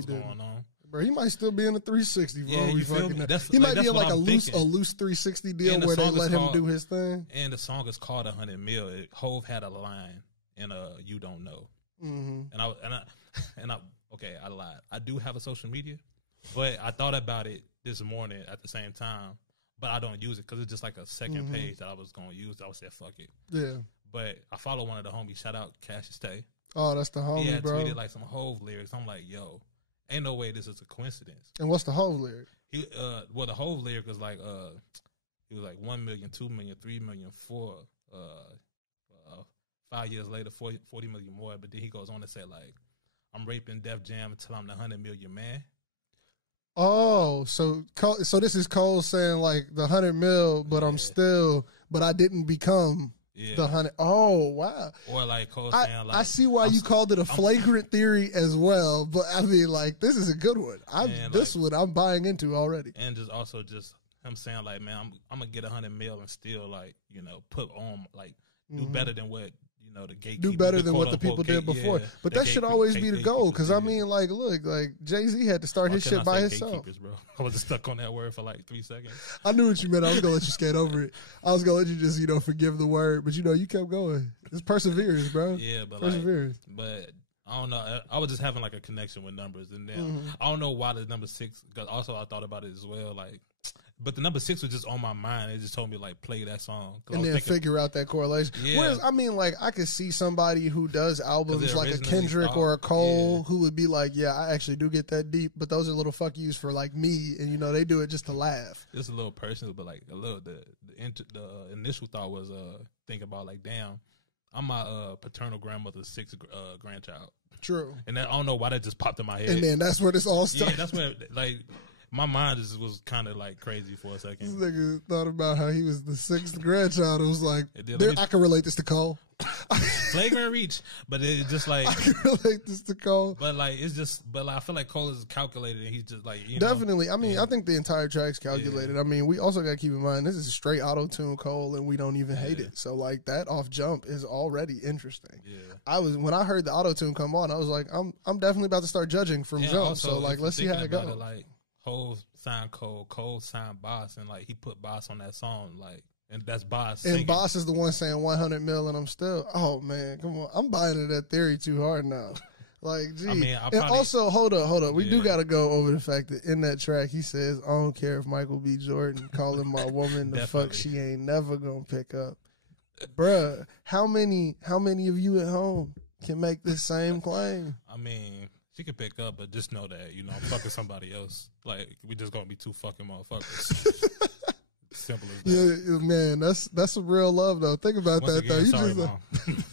going on. Bro, he might still be in the 360. Bro. Yeah, you feel me? He might be in like a loose 360 deal where they let him do his thing. And the song is called 100 Mil. Hov had a line in You Don't Know. And I lied. I do have a social media, but I thought about it this morning at the same time, but I don't use it because it's just like a second page that I was going to use. I would say, fuck it. Yeah. But I follow one of the homies. Shout out Cash Stay. Oh, that's the homie, bro. He had tweeted like some Hov lyrics. I'm like, yo, ain't no way this is a coincidence. And what's the Hov lyric? The Hov lyric was like, he was like 1 million, 2 million, 3 million, 4, 5 years later, 40 million more. But then he goes on to say like, I'm raping Def Jam until I'm the 100 million man. Oh, so this is Cole saying like the 100 mil, but I'm still, but I didn't become Yeah. The 100. Oh, wow. Or like Cole saying like, I see why you called it a flagrant theory as well, but I mean, like, this is a good one. This one I'm buying into already. And just also just him saying like, man, I'm gonna get 100 mil and still like, you know, put on like do better than what, you know, the gatekeepers do better than what the people did before. Yeah, but that should always be the goal. Because I mean, like, look, like Jay-Z had to start his shit by himself. Bro. I was just stuck on that word for like 3 seconds. I knew what you meant. I was gonna let you skate over it. I was gonna let you just, you know, forgive the word, but you know, you kept going. It's perseverance, bro. Yeah, but perseverance. But I don't know. I was just having like a connection with numbers, and then I don't know why the number 6. Because also I thought about it as well, like. But the number 6 was just on my mind. It just told me like play that song and then figure out that correlation. Yeah. Whereas I mean, like I could see somebody who does albums like a Kendrick or a Cole who would be like, yeah, I actually do get that deep, but those are little fuck yous for like me, and you know they do it just to laugh. It's a little personal, but like a little the initial thought was think about like, damn, I'm my paternal grandmother's 6th grandchild. True. And I don't know why that just popped in my head. And then that's where this all started. Yeah, that's where like. My mind just was kind of like crazy for a second. This nigga thought about how he was the 6th grandchild. It was like, I can relate this to Cole. Flagrant reach, but it's just like I can relate this to Cole. But like it's just, but like, I feel like Cole is calculated, and he's just like definitely. I mean, I think the entire track's calculated. I mean, we also got to keep in mind this is a straight auto tune Cole, and we don't even hate it. So like that off jump is already interesting. Yeah, when I heard the auto tune come on, I was like, I'm definitely about to start judging from jump. Also, so like, let's see how it goes. Like Cole signed Cole signed Boss, and like he put Boss on that song, like, and that's Boss singing. And Boss is the one saying 100 mil, and I'm still, oh man, come on, I'm buying into that theory too hard now. Like, gee. I mean, and also, hold up, we do got to go over the fact that in that track he says, I don't care if Michael B. Jordan calling my woman the fuck she ain't never gonna pick up. Bruh, how many of you at home can make this same claim? I mean, she could pick up, but just know that, you know, I'm fucking somebody else. Like, we just gonna be 2 fucking motherfuckers. Simple as that. Yeah, man, that's some real love though. Think about Once that again, though. You sorry, just Mom.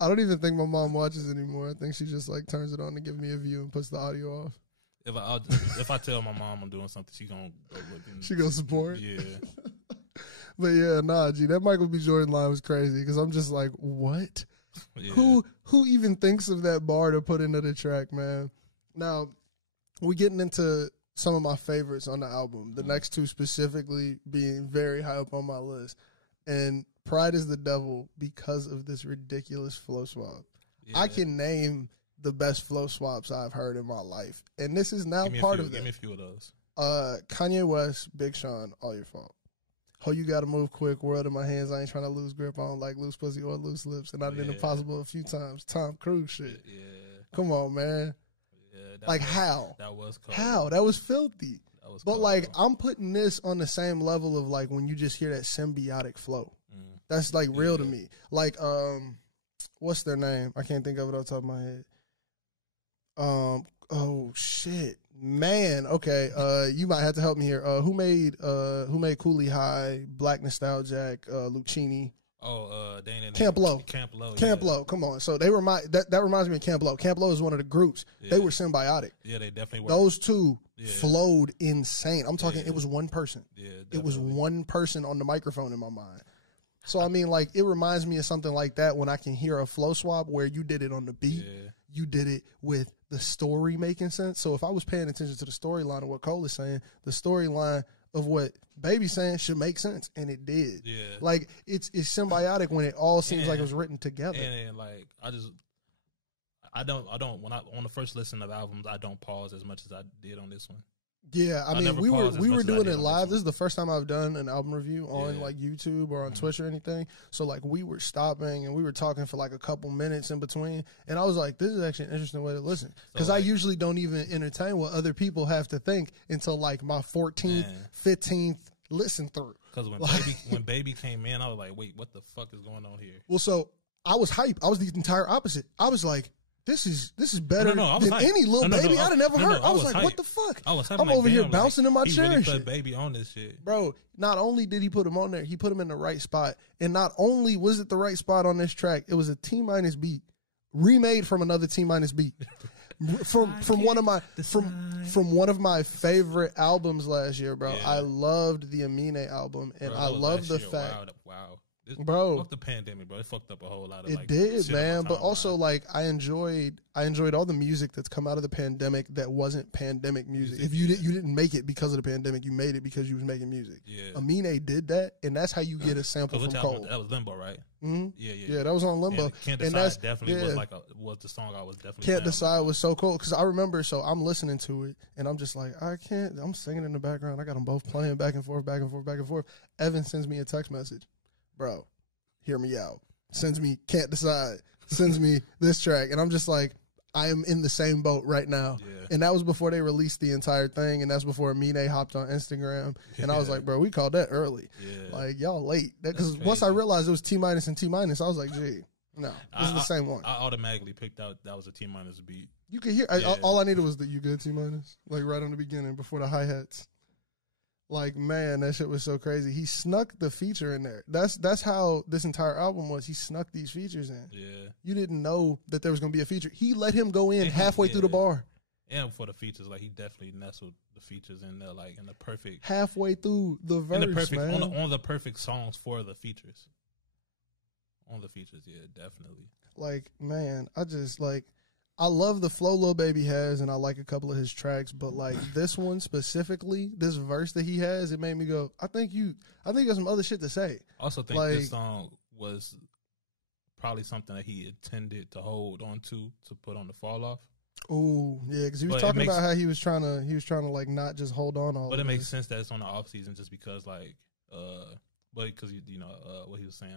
I don't even think my mom watches anymore. I think she just like turns it on to give me a view and puts the audio off. If I tell my mom I'm doing something, she gonna go look. She gonna support. Yeah. But yeah, nah, G, that Michael B. Jordan line was crazy because I'm just like, what? Yeah. Who even thinks of that bar to put into the track, man? Now, we're getting into some of my favorites on the album. The next 2 specifically being very high up on my list. And Pride is the Devil because of this ridiculous flow swap. Yeah. I can name the best flow swaps I've heard in my life. And this is now part of that. Give me a few of those. Kanye West, Big Sean, All Your Fault. Oh, you got to move quick. World in my hands. I ain't trying to lose grip. I don't like loose pussy or loose lips. And I did Impossible a few times. Tom Cruise shit. Yeah. Come on, man. Yeah. Like, how? That was cold. How? That was filthy. That was but, cold. like, I'm putting this on the same level of, like, when you just hear that symbiotic flow. That's, like, real to me. Like, what's their name? I can't think of it off the top of my head. Oh, shit. Man, okay. You might have to help me here. Who made Cooley High, Black Nostalgic, Lucchini? Dana Camp Lo. Camp Lo. Camp Lo. Come on. So they that reminds me of Camp Lo. Camp Lo is one of the groups. Yeah. They were symbiotic. Yeah, they definitely were. Those two flowed insane. I'm talking. It was one person. Yeah, definitely. It was one person on the microphone in my mind. So I mean, like, it reminds me of something like that when I can hear a flow swap where you did it on the beat. Yeah. You did it with the story making sense. So if I was paying attention to the storyline of what Cole is saying, the storyline of what Baby's saying should make sense, and it did. Yeah, like it's symbiotic when it all seems like it was written together. And like I don't when I on the first listen of albums, I don't pause as much as I did on this one. Yeah, I mean, we were doing it live. This is the first time I've done an album review on like YouTube or on Twitch or anything. So like we were stopping and we were talking for like a couple minutes in between, and I was like, "This is actually an interesting way to listen," because I usually don't even entertain what other people have to think until like my 14th, 15th listen through. Because when Baby came in, I was like, "Wait, what the fuck is going on here?" Well, so I was hyped. I was the entire opposite. I was like, This is better than any little Baby I'd have never heard. I was like, what the fuck? I'm over here bouncing in my chair. He really put Baby on this shit. Bro, not only did he put him on there, he put him in the right spot. And not only was it the right spot on this track, it was a T-minus beat, remade from another T-minus beat. from one of my favorite albums last year, bro. I loved the Amine album, and I love the fact. Wow. Bro, fuck the pandemic, bro. It fucked up a whole lot of it did, man. But also, like, I enjoyed all the music that's come out of the pandemic that wasn't pandemic music. If you didn't make it because of the pandemic, you made it because you was making music. Yeah, Amine did that, and that's how you get a sample from Cole. That was Limbo, right? Mm-hmm. Yeah, that was on Limbo. Can't Decide definitely was the song I was definitely. Can't Decide was so cool because I remember. So I'm listening to it, and I'm just like, I can't. I'm singing in the background. I got them both playing back and forth, back and forth, back and forth. Evan sends me a text message. Bro, hear me out. Sends me Can't Decide. Sends me this track. And I'm just like, I am in the same boat right now. Yeah. And that was before they released the entire thing. And that's before Amine hopped on Instagram. And I was like, bro, we called that early. Yeah. Like, y'all late. Because once I realized it was T- and T-, I was like, gee, no, this is the same one. I automatically picked out that was a T- beat. You could hear, all I needed was the You Good T-, like right on the beginning before the hi-hats. Like, man, that shit was so crazy. He snuck the feature in there. That's how this entire album was. He snuck these features in. Yeah. You didn't know that there was going to be a feature. He let him go in halfway through the bar. And for the features, like, he definitely nestled the features in there, like, in the perfect... halfway through the verse, man. On the perfect songs for the features. On the features, yeah, definitely. Like, man, I love the flow Lil Baby has, and I like a couple of his tracks, but like this one specifically, this verse that he has, it made me go, I think you got some other shit to say. I also think this song was probably something that he intended to hold on to put on the fall off. Oh yeah, because he was talking about how he was trying to like not just hold on all. But it makes sense that it's on the off season just because like, but because you know what he was saying,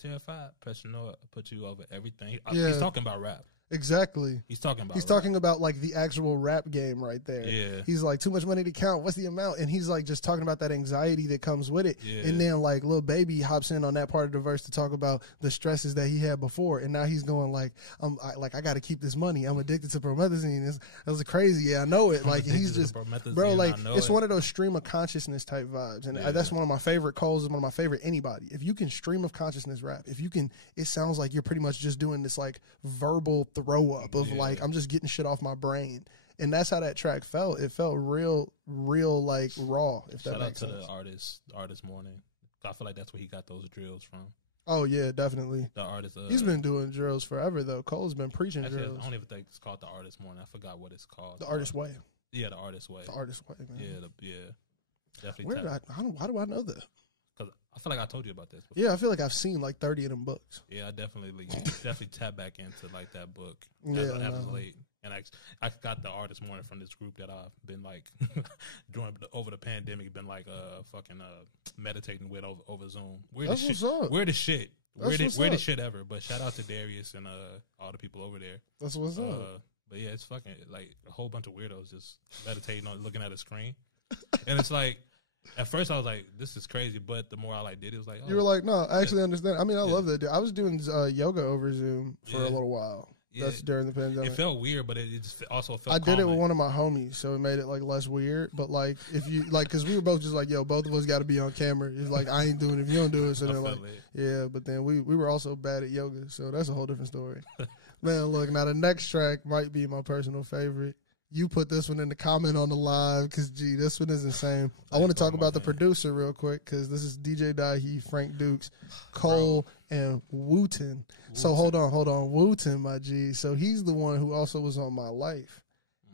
terrified, passionate, put you over everything. He's talking about rap. Exactly. He's talking about like the actual rap game right there. Yeah. He's like, too much money to count. What's the amount? And he's like just talking about that anxiety that comes with it. Yeah. And then like Lil Baby hops in on that part of the verse to talk about the stresses that he had before. And now he's going like, I got to keep this money. I'm addicted to promethazine. That's crazy. Yeah, I know it. Like he's just, bro, like it's one of those stream of consciousness type vibes. And that's one of my favorite Coles, is one of my favorite anybody. If you can stream of consciousness rap, it sounds like you're pretty much just doing this like verbal throw up of like, I'm just getting shit off my brain. And that's how that track felt. It felt real like raw, if that makes sense. Shout out to the artist Morning. I feel like that's where he got those drills from. Oh yeah, definitely. The artist he's been doing drills forever though. Cole's been preaching actually, drills. I don't even think it's called the Artist Morning. I forgot what it's called. The Artist Way. Yeah, the Artist Way. The Artist Way, man. Yeah, definitely. Why do I know that? Because I feel like I told you about this before. Yeah, I feel like I've seen like 30 of them books. Yeah, I definitely tap back into like that book. That was late. And I got the Artist Morning from this group that I've been like over the pandemic, been like fucking meditating with over Zoom. We're the shit. We're the shit ever. But shout out to Darius and all the people over there. That's what's up. But yeah, it's fucking like a whole bunch of weirdos just meditating on looking at a screen. And it's like, at first I was like, this is crazy, but the more I like did it, was like, you were like, no, I actually understand. I mean, I love that. I was doing yoga over Zoom for a little while. Yeah. That's during the pandemic. It felt weird, but it just also felt I did it with one of my homies, so it made it like less weird. But like, if you like, because we were both just like, yo, both of us got to be on camera. It's like, I ain't doing it if you don't do it. So they're like, yeah, but then we were also bad at yoga, so that's a whole different story. Man, look, now the next track might be my personal favorite. You put this one in the comment on the live because, gee, this one is insane. I want to talk about the producer real quick because this is DJ Dahi, Frank Dukes, Cole, and Wooten. So hold on. Wooten, my G. So he's the one who also was on My Life.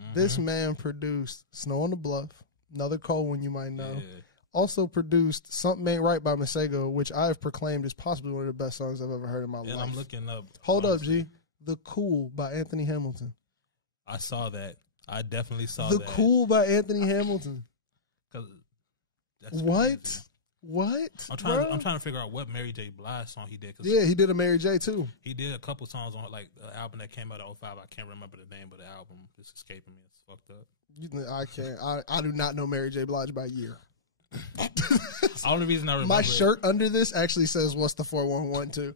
Mm-hmm. This man produced Snow on the Bluff, another Cole one you might know. Yeah. Also produced Something Ain't Right by Masego, which I have proclaimed is possibly one of the best songs I've ever heard in my life. I'm looking up. Hold up, G. The Cool by Anthony Hamilton. I saw that. I definitely saw that. The Cool by Anthony Hamilton. What? I'm trying to figure out what Mary J. Blige song he did. Yeah, he did a Mary J. too. He did a couple songs on like the album that came out in 2005. I can't remember the name of the album. It's escaping me. It's fucked up. I can't. I do not know Mary J. Blige by year. The only reason I remember my shirt under this actually says "What's the 411 too."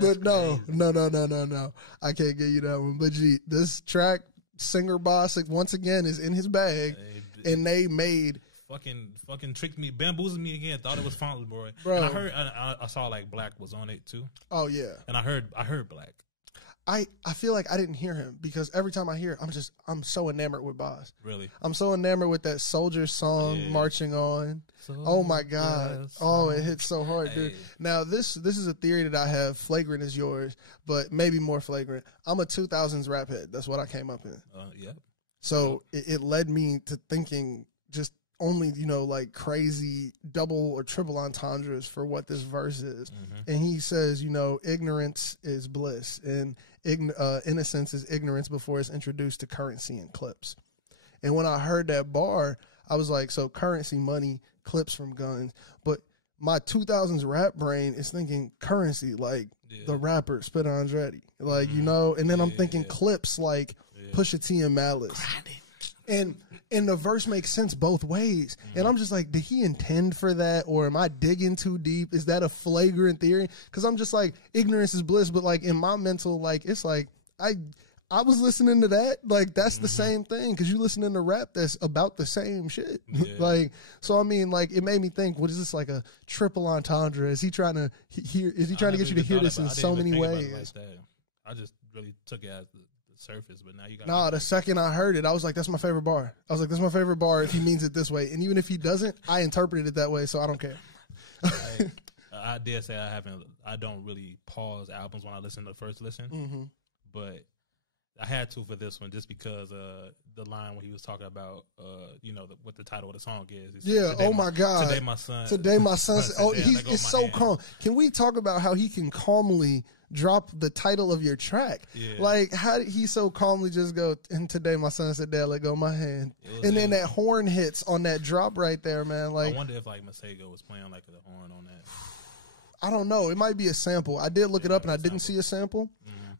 But no. I can't get you that one. But gee, this track, Singer Boss, once again, is in his bag, and they made fucking tricked me, bamboozled me again. Thought it was Fauntleroy, bro. And I saw like Black was on it too. Oh yeah, and I heard Black. I feel like I didn't hear him because every time I hear it, I'm so enamored with Boz. Really? I'm so enamored with that Soldier song, Marching On. Oh my God. Oh, it hits so hard, dude. Now this is a theory that I have. Flagrant is yours, but maybe more flagrant. I'm a 2000s rap head. That's what I came up in. Yeah. So it led me to thinking just only, like crazy double or triple entendres for what this verse is. Mm-hmm. And he says, ignorance is bliss and innocence is ignorance before it's introduced to currency and clips. And when I heard that bar, I was like, so currency, money, clips from guns. But my 2000s rap brain is thinking currency, like the rapper, Spit Andretti. Like, and then I'm thinking clips like Pusha T and Malice. And the verse makes sense both ways. And I'm just like, did he intend for that? Or am I digging too deep? Is that a flagrant theory? Because I'm just like, ignorance is bliss. But like in my mental, like, it's like, I was listening to that. Like, that's the same thing. Because you listening to rap that's about the same shit. Yeah. Like, so I mean, like, it made me think, what is this, like a triple entendre? Is he trying to hear? Is he trying to get you to hear this in so many ways? Like I just really took it as the surface, but now you got. Nah, the second I heard it, I was like, that's my favorite bar. I was like, that's my favorite bar if he means it this way. And even if he doesn't, I interpreted it that way, so I don't care. I dare say I don't really pause albums when I listen to the first listen, but I had to for this one just because the line when he was talking about what the title of the song is. Said, oh my God. Today my son. Oh, it's so calm. Can we talk about how he can calmly drop the title of your track? Yeah. Like, how did he so calmly just go, and today my son said, Dad, let go of my hand. And then that horn hits on that drop right there, man. Like, I wonder if like Masego was playing like the horn on that. I don't know. It might be a sample. I did look it up and I didn't see a sample.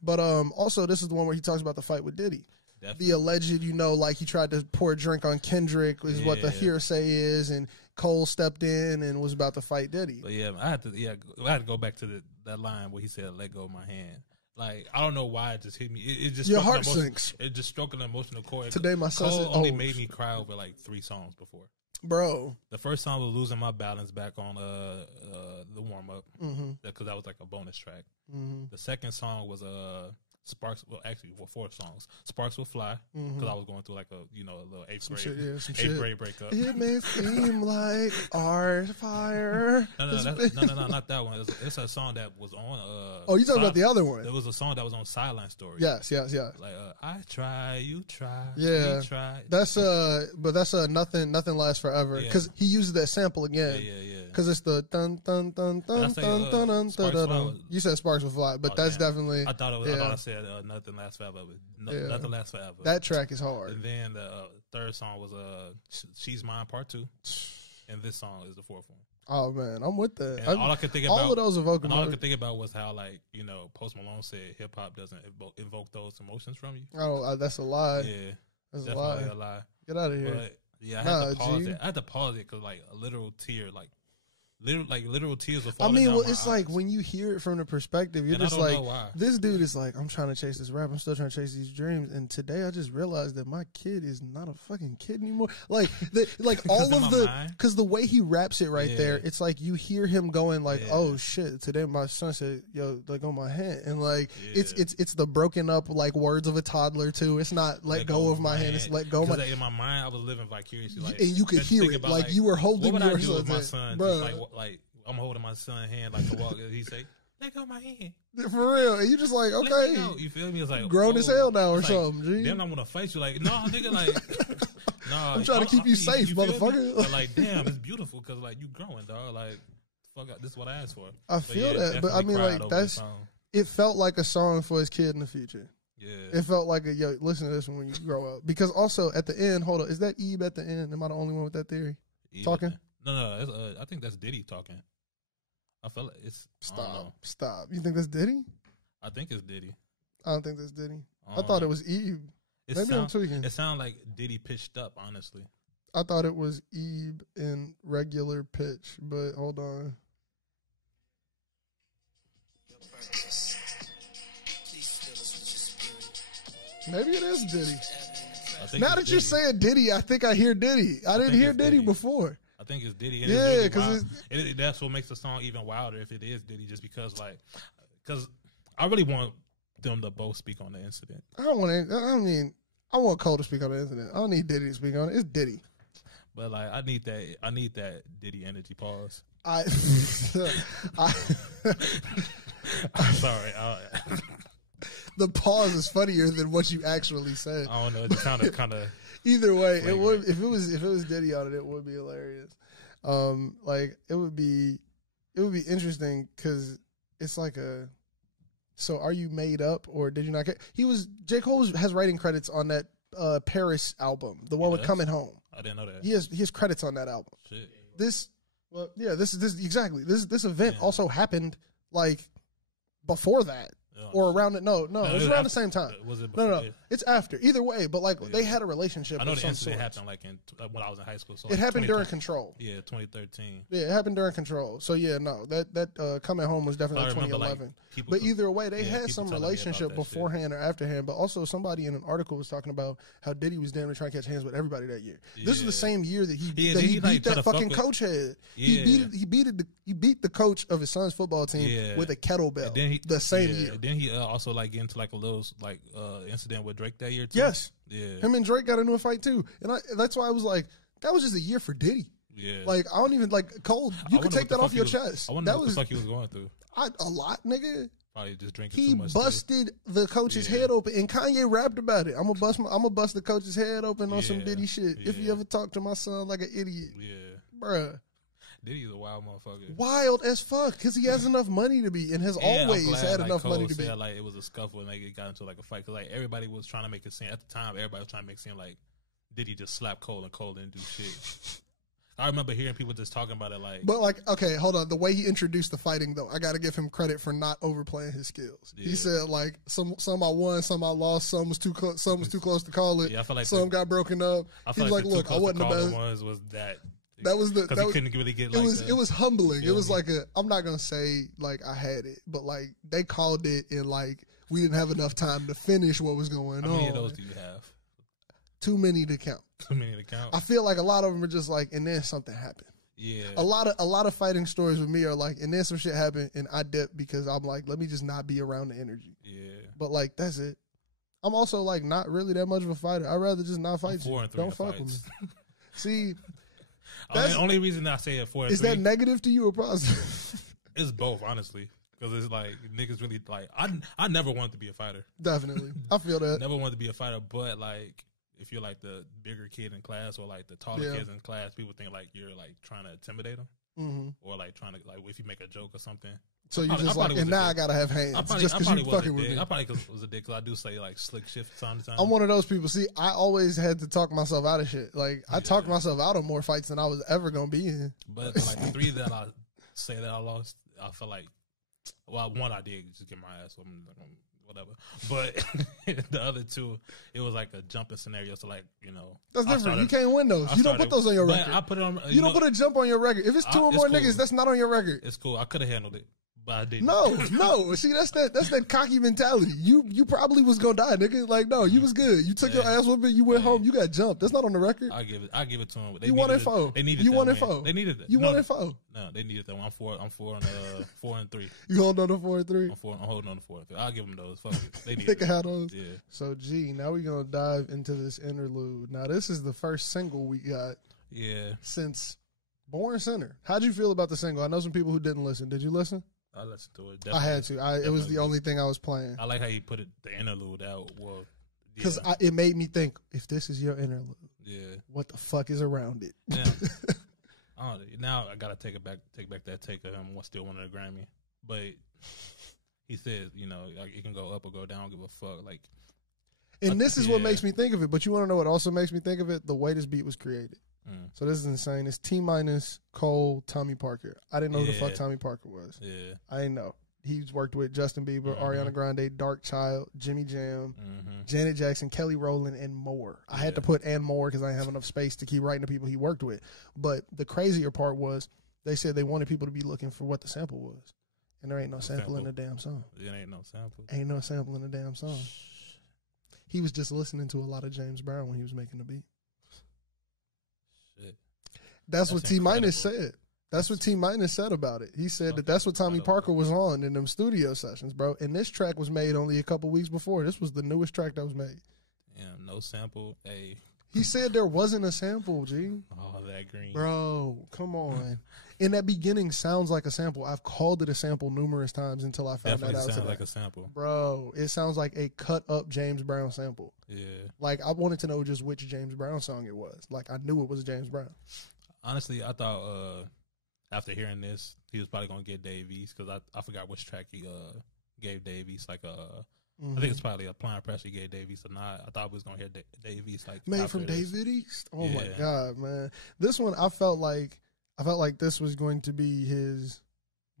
But also, this is the one where he talks about the fight with Diddy. Definitely. The alleged, like he tried to pour a drink on Kendrick is what the hearsay is, and Cole stepped in and was about to fight Diddy. But yeah, I had to go back to that line where he said, "Let go of my hand." Like, I don't know why it just hit me. It just your heart sinks. It just struck an emotional chord. Today, my son Cole only made me cry over like 3 songs before. Bro, the first song was "Losing My Balance" back on the warm up because that was like a bonus track. The second song was Sparks. Well, actually, 4 songs. Sparks Will Fly because I was going through like a little eighth grade breakup. It may seem like our fire. No, not that one. It's a song that was on. Oh, you talking about the other one? There was a song that was on Sideline Story. Yes. Like I try, you try, yeah. We try. That's but that's nothing lasts forever because he uses that sample again. Yeah. Because it's the dun dun dun dun dun dun dun dun dun. You said Sparks Will Fly, but that's definitely. I thought I said Nothing Lasts Forever. Nothing Lasts Forever. That track is hard. And then the third song was She's Mine Part 2, and this song is the 4th one. Oh man, I'm with that. All I could think about, all of those evoke. All I could think about was how Post Malone said hip hop doesn't evoke those emotions from you. Oh, that's a lie. Yeah, that's definitely a lie. Get out of here. But yeah, I had to pause it because like a literal tear, literal tears will fall. I mean, well, it's like when you hear it from the perspective, you're just like, this dude is like, I'm trying to chase this rap. I'm still trying to chase these dreams. And today I just realized that my kid is not a fucking kid anymore. Like, all of because the way he raps it right there, it's like you hear him going like, oh shit, today my son said, yo, like on my hand. And like, it's the broken up like words of a toddler too. It's not let go of my hand. It's let go of my. In my mind, I was living vicariously. Like, and you could hear it. Like you were holding what would your I do with my son, bro. Like I'm holding my son's hand like to walk. He say, "Let go of my hand." For real, and you just like, okay, you feel me? It's like grown as hell now or something. G. Then I'm gonna fight you. Like, no, nigga, like, nah. I'm trying to keep you safe, motherfucker. But like, damn, it's beautiful because like you growing, dog. Like, fuck, this is what I asked for. I feel that, but I mean, like it felt like a song for his kid in the future. Yeah, it felt like listen to this one when you grow up. Because also at the end, hold on, is that Ebe at the end? Am I the only one with that theory? Talking? No. I think that's Diddy talking. I feel like it's stop. You think that's Diddy? I think it's Diddy. I don't think that's Diddy. I thought it was Ebe. Maybe I'm tweaking. It sounded like Diddy pitched up. Honestly, I thought it was Ebe in regular pitch. But hold on. Maybe it is Diddy. Now that you're saying Diddy, I think I hear Diddy. I didn't hear Diddy before. I think it's Diddy. And yeah, because that's what makes the song even wilder if it is Diddy. Just because I really want them to both speak on the incident. I want Cole to speak on the incident. I don't need Diddy to speak on it. It's Diddy. But like, I need that Diddy energy. Pause. I'm sorry. The pause is funnier than what you actually said. I don't know. It's kind of. Either way, it would if it was Diddy on it would be hilarious. Like it would be interesting because it's like a. So are you made up or did you not get? J.Cole has writing credits on that Paris album, the one with Coming Home. I didn't know that. He has credits on that album. Shit. This exactly. This event also happened like before that. Or around it? No, it was around the same time. Was it before? No, it's after. Either way, but like they had a relationship. I know of the incident some happened like when I was in high school. So it happened during Control. Yeah, 2013. Yeah, it happened during Control. So yeah, no, that Coming Home was definitely 2011. But either way, they had some relationship beforehand or afterhand. But also, somebody in an article was talking about how Diddy was damn near trying to catch hands with everybody that year. Yeah. This is the same year that he beat that fucking coach head. Yeah. He beat the coach of his son's football team with a kettlebell. The same year. And then he also like get into like a little like incident with Drake that year too. Yes. Yeah. Him and Drake got into a fight too, and that's why I was like, that was just a year for Diddy. Yeah. Like I don't even like Cole. You could take that off your chest. I wonder what the fuck he was going through. A lot, nigga. Probably just drinking he too much. He busted the coach's head open, and Kanye rapped about it. I'm gonna bust the coach's head open on some Diddy shit. If you ever talk to my son like an idiot, bruh. Diddy's a wild motherfucker. Wild as fuck, because he has enough money to be, and has always had enough Cole money to be. Like it was a scuffle, and like it got into like a fight. Because like everybody was trying to make it seem at the time, everybody was trying to make it seem like Diddy just slapped Cole, and Cole didn't do shit. I remember hearing people just talking about it like. But like, okay, hold on. The way he introduced the fighting, though, I got to give him credit for not overplaying his skills. Yeah. He said like some I won, some I lost, some was too close to call it. Yeah, I feel like some got broken up. He was like, look, I wasn't the best. Ones was that. That was because he couldn't really get. Like it was humbling. It was like I'm not gonna say like I had it, but like they called it and like we didn't have enough time to finish what was going on. How many of those do you have? Too many to count. Too many to count. I feel like a lot of them are just like, and then something happened. Yeah. A lot of fighting stories with me are like, and then some shit happened, and I dipped because I'm like, let me just not be around the energy. Yeah. But like that's it. I'm also like not really that much of a fighter. I'd rather just not fight you. Don't fuck with me. See. The only reason I say it 4-3 is that negative to you or positive? It's both, honestly, because it's like niggas really like. I never wanted to be a fighter. Definitely, I feel that. Never wanted to be a fighter, but like if you're like the bigger kid in class or like the taller kids in class, people think like you're like trying to intimidate them, or like trying to like if you make a joke or something. So you just like, and now I gotta have hands just because you fucking with me. I probably was a dick because I do say like slick shit from time to time. I'm one of those people. See, I always had to talk myself out of shit. Like I talked myself out of more fights than I was ever gonna be in. But like the 3 that I say that I lost, I feel like, well, one I did just get my ass whatever. But the other 2, it was like a jumping scenario. So like that's different. You can't win those. You don't put those on your record. I put it on. You don't put a jump on your record. If it's 2 or more niggas, that's not on your record. It's cool. I could have handled it. But I didn't. No. See, that's that cocky mentality. You probably was gonna die, nigga. Like, no, you was good. You took your ass whooping. You went home. You got jumped. That's not on the record. I give it to them. You won in 4. They needed. You won in 4. They needed it. You won in 4. No, they needed that one. I'm 4 on 4 and 3. You hold on to 4 and 3. I'm holding on to 4 and 3. I'll give them those. Fuck it. They need. Think of how those. Yeah. So, now we're gonna dive into this interlude. Now, this is the first single we got. Yeah. Since Born Sinner. How'd you feel about the single? I know some people who didn't listen. Did you listen? I listened to it. I had to. It was the only thing I was playing. I like how you put it, the interlude out. Well, because it made me think, if this is your interlude, what the fuck is around it? Yeah. Now I gotta take back that take of him still winning a Grammy. But he says, like, it can go up or go down. I don't give a fuck. Like, and this is what makes me think of it. But you want to know what also makes me think of it? The way this beat was created. So this is insane. It's T minus Cole, Tommy Parker. I didn't know who the fuck Tommy Parker was. Yeah, I didn't know. He's worked with Justin Bieber, Ariana Grande, Dark Child, Jimmy Jam, Janet Jackson, Kelly Rowland, and more. I had to put and more because I didn't have enough space to keep writing the people he worked with. But the crazier part was they said they wanted people to be looking for what the sample was. And there ain't no sample in the damn song. It ain't no sample. Ain't no sample in the damn song. He was just listening to a lot of James Brown when he was making the beat. Shit. That's what T minus said. That's what T Minus said about it. He said that's what Tommy Parker was on in them studio sessions, bro. And this track was made only a couple weeks before. This was the newest track that was made. Damn, no sample. Hey. He said there wasn't a sample, G. Oh, that green. Bro, come on. In that beginning sounds like a sample. I've called it a sample numerous times until I found that out. Sounds like a sample. Bro, it sounds like a cut up James Brown sample. Yeah. Like, I wanted to know just which James Brown song it was. Like, I knew it was James Brown. Honestly, I thought after hearing this, he was probably going to get Dave East because I forgot which track he gave Dave East. Like, I think it's probably Applying Pressure he gave Dave East or not. I thought we was going to hear Dave East. Like, made from this. David East? Oh, my God, man. This one, I felt like this was going to be his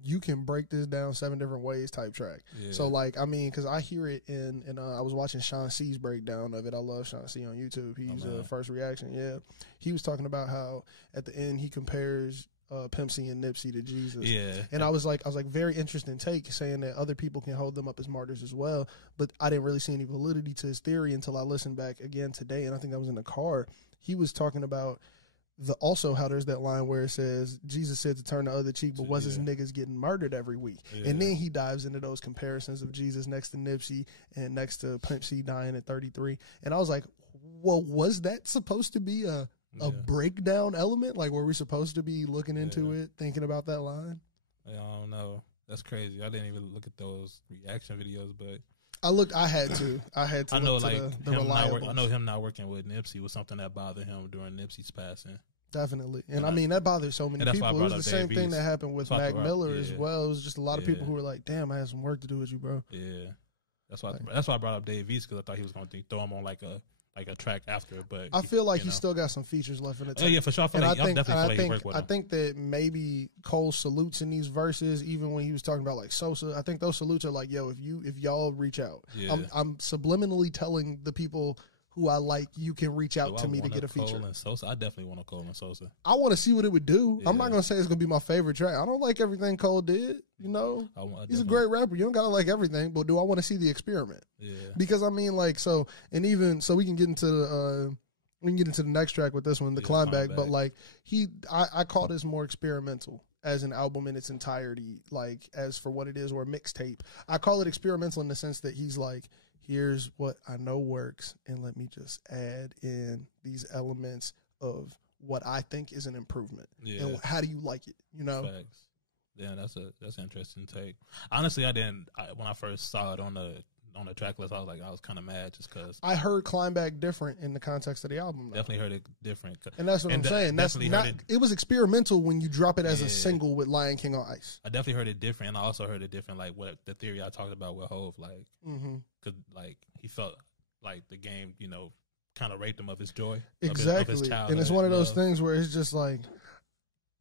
you can break this down 7 different ways type track. Yeah. So, like, I mean, because I hear it in I was watching Sean C's breakdown of it. I love Sean C on YouTube. He's First Reaction. Yeah. He was talking about how at the end he compares Pimp C and Nipsey to Jesus. Yeah. And I was like, very interesting take, saying that other people can hold them up as martyrs as well. But I didn't really see any validity to his theory until I listened back again today. And I think I was in the car. He was talking about also how there's that line where it says Jesus said to turn the other cheek, but was his niggas getting murdered every week? Yeah. And then he dives into those comparisons of Jesus next to Nipsey and next to Pimp C dying at 33. And I was like, well, was that supposed to be a breakdown element? Like, were we supposed to be looking into it, thinking about that line? I don't know. That's crazy. I didn't even look at those reaction videos, but I had to. I know, like, the reliables. I know him not working with Nipsey was something that bothered him during Nipsey's passing. Definitely. And I mean, that bothered so many people. It was the same thing that happened with Mac Miller as well. It was just a lot of people who were like, damn, I had some work to do with you, bro. Yeah. That's why I brought up Dave East, because I thought he was going to throw him on like a track after. But I feel like he still got some features left in the tank. Oh, yeah, for sure. I think that maybe Cole's salutes in these verses, even when he was talking about like Sosa, I think those salutes are like, yo, if y'all reach out, I'm subliminally telling the people who I like, you can reach out to me to get a feature. Cole and Sosa. I definitely want a Cole and Sosa. I want to see what it would do. Yeah. I'm not going to say it's going to be my favorite track. I don't like everything Cole did. You know, he's a great rapper. You don't got to like everything, but do I want to see the experiment? Yeah. Because I mean, like, so we can get into the next track with this one, the Climb Back. But like I call this more experimental as an album in its entirety, like as for what it is, or a mixtape. I call it experimental in the sense that he's like, here's what I know works, and let me just add in these elements of what I think is an improvement. Yeah. And how do you like it? You know? Facts. Yeah, that's an interesting take. Honestly, when I first saw it on the track list, I was kind of mad just because I heard Climb Back different in the context of the album. Though. Definitely heard it different, and that's what I'm saying. That's not. It was experimental when you drop it as a single with Lion King on Ice. I definitely heard it different, and I also heard it different, like what the theory I talked about with Hov, like, because like he felt like the game, you know, kind of raped him of his joy, exactly. Of his and it's one of those things where it's just like,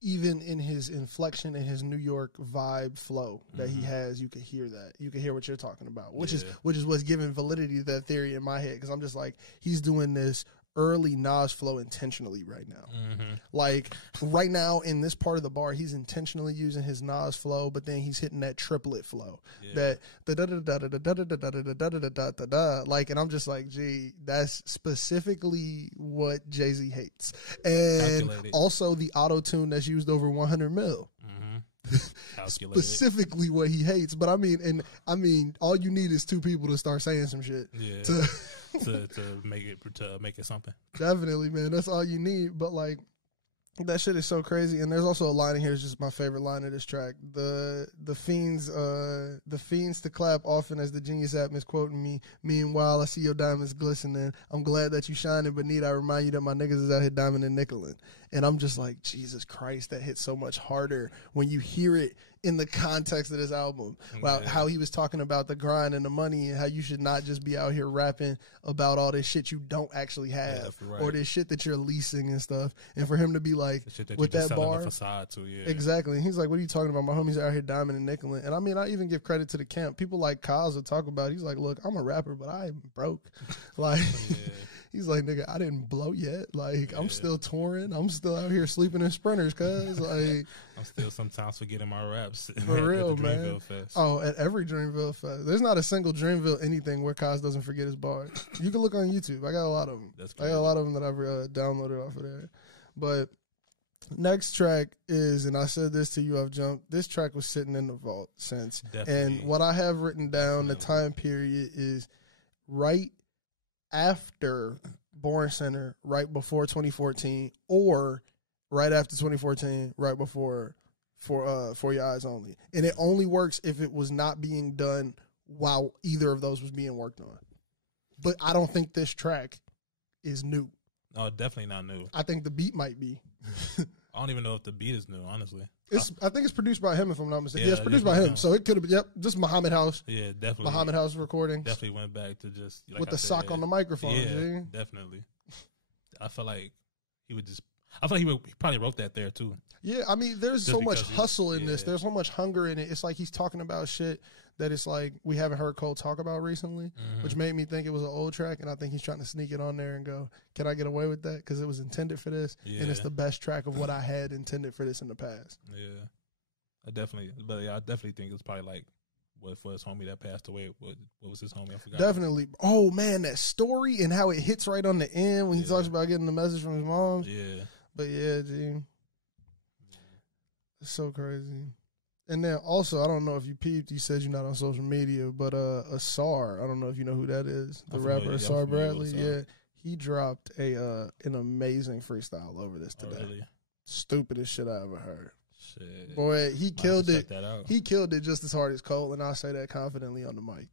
even in his inflection and his New York vibe flow that he has, you could hear that. You could hear what you're talking about, which is what's giving validity to that theory in my head. Because I'm just like, he's doing this early Nas flow intentionally right now. Like right now in this part of the bar, he's intentionally using his Nas flow, but then he's hitting that triplet flow, that like, and I'm just like, gee, that's specifically what Jay-Z hates, and also the auto tune that's used over 100 mil. Specifically what he hates. But I mean, all you need is 2 people to start saying some shit. Yeah. to make it something. Definitely, man. That's all you need. But like, that shit is so crazy. And there's also a line in here, it's just my favorite line of this track. The fiends to clap often as the genius app misquoting me. Meanwhile, I see your diamonds glistening. I'm glad that you shining, but need I remind you that my niggas is out here diamond and nickeling. And I'm just like, Jesus Christ, that hits so much harder when you hear it in the context of this album. About how he was talking about the grind and the money, and how you should not just be out here rapping about all this shit you don't actually have, or this shit that you're leasing and stuff. And for him to be like, with that bar, exactly. And he's like, what are you talking about? My homies are out here diamond and nickeling. And I mean, I even give credit to the camp. People like Kyle's will talk about it. He's like, look, I'm a rapper, but I'm broke. Like, he's like, nigga, I didn't blow yet. Like, I'm still touring. I'm still out here sleeping in sprinters, cuz. Like, I'm still sometimes forgetting my raps. For real, man. Fest. Oh, at every Dreamville Fest. There's not a single Dreamville anything where Kaz doesn't forget his bars. You can look on YouTube. I got a lot of them. I got a lot of them that I've downloaded off of there. But Next track is, and I said this to you, this track was sitting in the vault since. Definitely. And what I have written down, the time period is right after Born Center, right before 2014, or right after 2014, right before For Your Eyes Only. And it only works if it was not being done while either of those was being worked on. But I don't think this track is new. Oh, definitely not new. I think the beat might be. I don't even know if the beat is new, honestly. I think it's produced by him, if I'm not mistaken. Yeah, it's produced by him. So it could have been, just Muhammad House. Yeah, definitely. Muhammad House recordings. Definitely went back to just... Like with the sock on the microphone. Yeah, definitely. I feel like he would just... I feel like he probably wrote that there, too. Yeah, I mean, there's so much hustle in this. There's so much hunger in it. It's like he's talking about shit that it's like we haven't heard Cole talk about recently, which made me think it was an old track, and I think he's trying to sneak it on there and go, can I get away with that? Because it was intended for this, and it's the best track of what I had intended for this in the past. Yeah. I definitely think it's probably like for his homie that passed away. What was his homie? I forgot. Definitely. Oh, man, that story and how it hits right on the end when he talks about getting the message from his mom. Yeah. But yeah, G. It's so crazy. And then also, I don't know if you peeped, you said you're not on social media, but Asar, I don't know if you know who that is. The rapper Asar Bradley. Yeah. He dropped an amazing freestyle over this today. Oh, really? Stupidest shit I ever heard. Shit. Boy, he killed it. He killed it just as hard as Cole, and I'll say that confidently on the mic.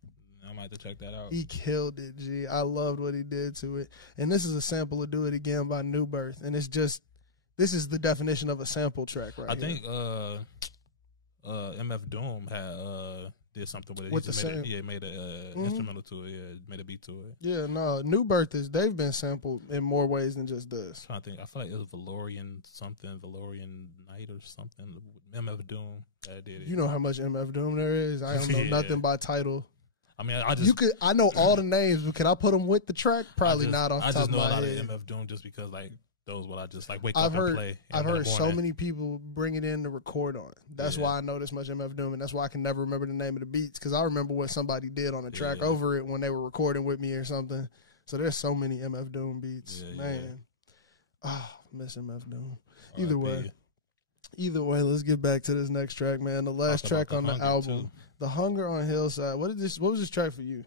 I might have to check that out. He killed it, G. I loved what he did to it. And this is a sample of Do It Again by New Birth. And it's just, this is the definition of a sample track right here. I think MF Doom had did something with it. With the same. Made an instrumental to it. Yeah, made a beat to it. Yeah, no, New Birth they've been sampled in more ways than just this. I'm trying to think. I feel like it was Valorian Night or something. MF Doom that did it. You know how much MF Doom there is? I don't know nothing by title. I mean, I know all the names, but could I put them with the track? Probably not off the top of my head. I just know a lot of MF Doom just because like those what I just like wake up and play. I've heard so many people bring it in to record on. That's why I know this much MF Doom, and that's why I can never remember the name of the beats because I remember what somebody did on the track over it when they were recording with me or something. So there's so many MF Doom beats, man. Miss MF Doom. Either way, let's get back to this next track, man. The last track on the album, The Hunger on Hillside. What was this track for you?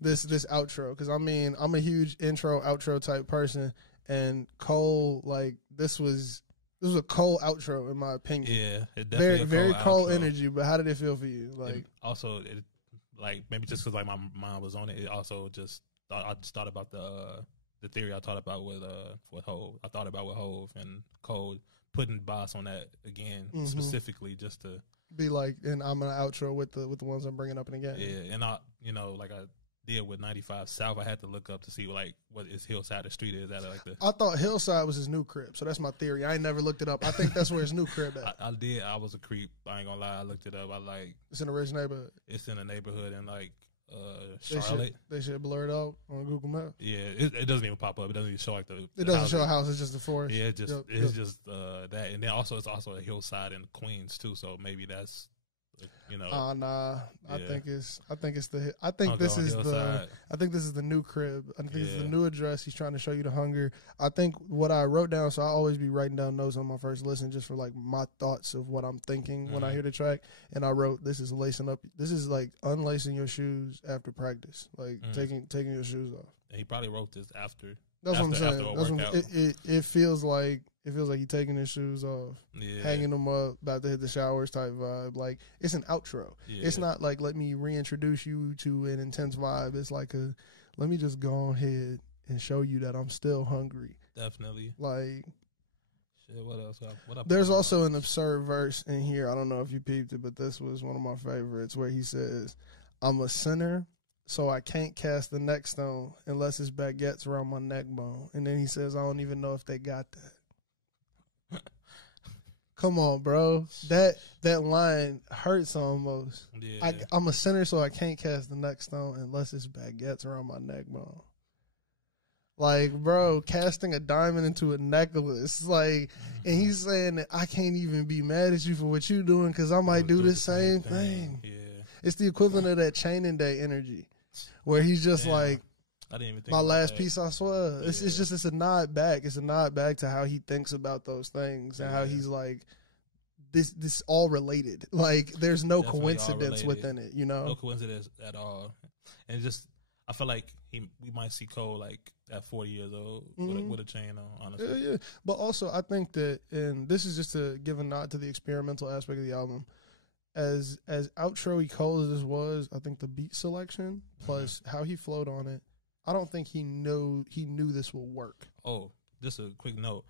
This outro, because I mean I'm a huge intro outro type person. And Cole, like this was a Cole outro in my opinion. Yeah, it definitely very Cole energy. But how did it feel for you? Like like maybe just because like my mind was on it. It also I just thought about the theory I thought about with Hove. I thought about with Hove and Cole putting Boss on that again specifically just to be like. And I'm gonna outro with the ones I'm bringing up in again. Yeah, and I like I did with 95 South, I had to look up to see like what his Hillside the street is. I thought Hillside was his new crib, so that's my theory. I ain't never looked it up. I think that's where his new crib at. I did. I was a creep. I ain't gonna lie. I looked it up. It's in a rich neighborhood. It's in a neighborhood in like Charlotte. They should blur it out on Google Maps. Yeah, it doesn't even pop up. It doesn't even show like the. It doesn't show a house. It's just a forest. Yeah, it's just that, and then also it's also a hillside in Queens too. So maybe that's. Nah. I think this is the new crib. I think it's the new address. He's trying to show you the hunger. I think what I wrote down, so I always be writing down notes on my first listen just for like my thoughts of what I'm thinking when I hear the track. And I wrote, this is like unlacing your shoes after practice, like taking your shoes off. And he probably wrote this after. That's what I'm saying. It feels like he's taking his shoes off, hanging them up, about to hit the showers type vibe. Like it's an outro. Yeah. It's not like let me reintroduce you to an intense vibe. It's like let me just go ahead and show you that I'm still hungry. Definitely. Like shit. What else? There's also an absurd verse in here. I don't know if you peeped it, but this was one of my favorites where he says, "I'm a sinner, so I can't cast the next stone unless it's baguettes around my neck bone." And then he says, "I don't even know if they got that." Come on, bro. That line hurts almost. Yeah. I'm a sinner, so I can't cast the next stone unless it's baguettes around my neck bone. Like, bro, casting a diamond into a necklace. Like, and he's saying that I can't even be mad at you for what you're doing because I might do the same thing. Yeah. It's the equivalent of that Chaining Day energy where he's just like, I didn't even think My about last that. piece, I swear. Yeah. It's a nod back. It's a nod back to how he thinks about those things and how he's like, this all related. Like, there's no Definitely coincidence all related. within it, you know? No coincidence at all. And just, I feel like we might see Cole like at 40 years old with a chain on, honestly. Yeah. But also, I think that, and this is just to give a nod to the experimental aspect of the album, as outro-y cold as this was, I think the beat selection plus how he flowed on it, I don't think he knew this will work. Oh, just a quick note.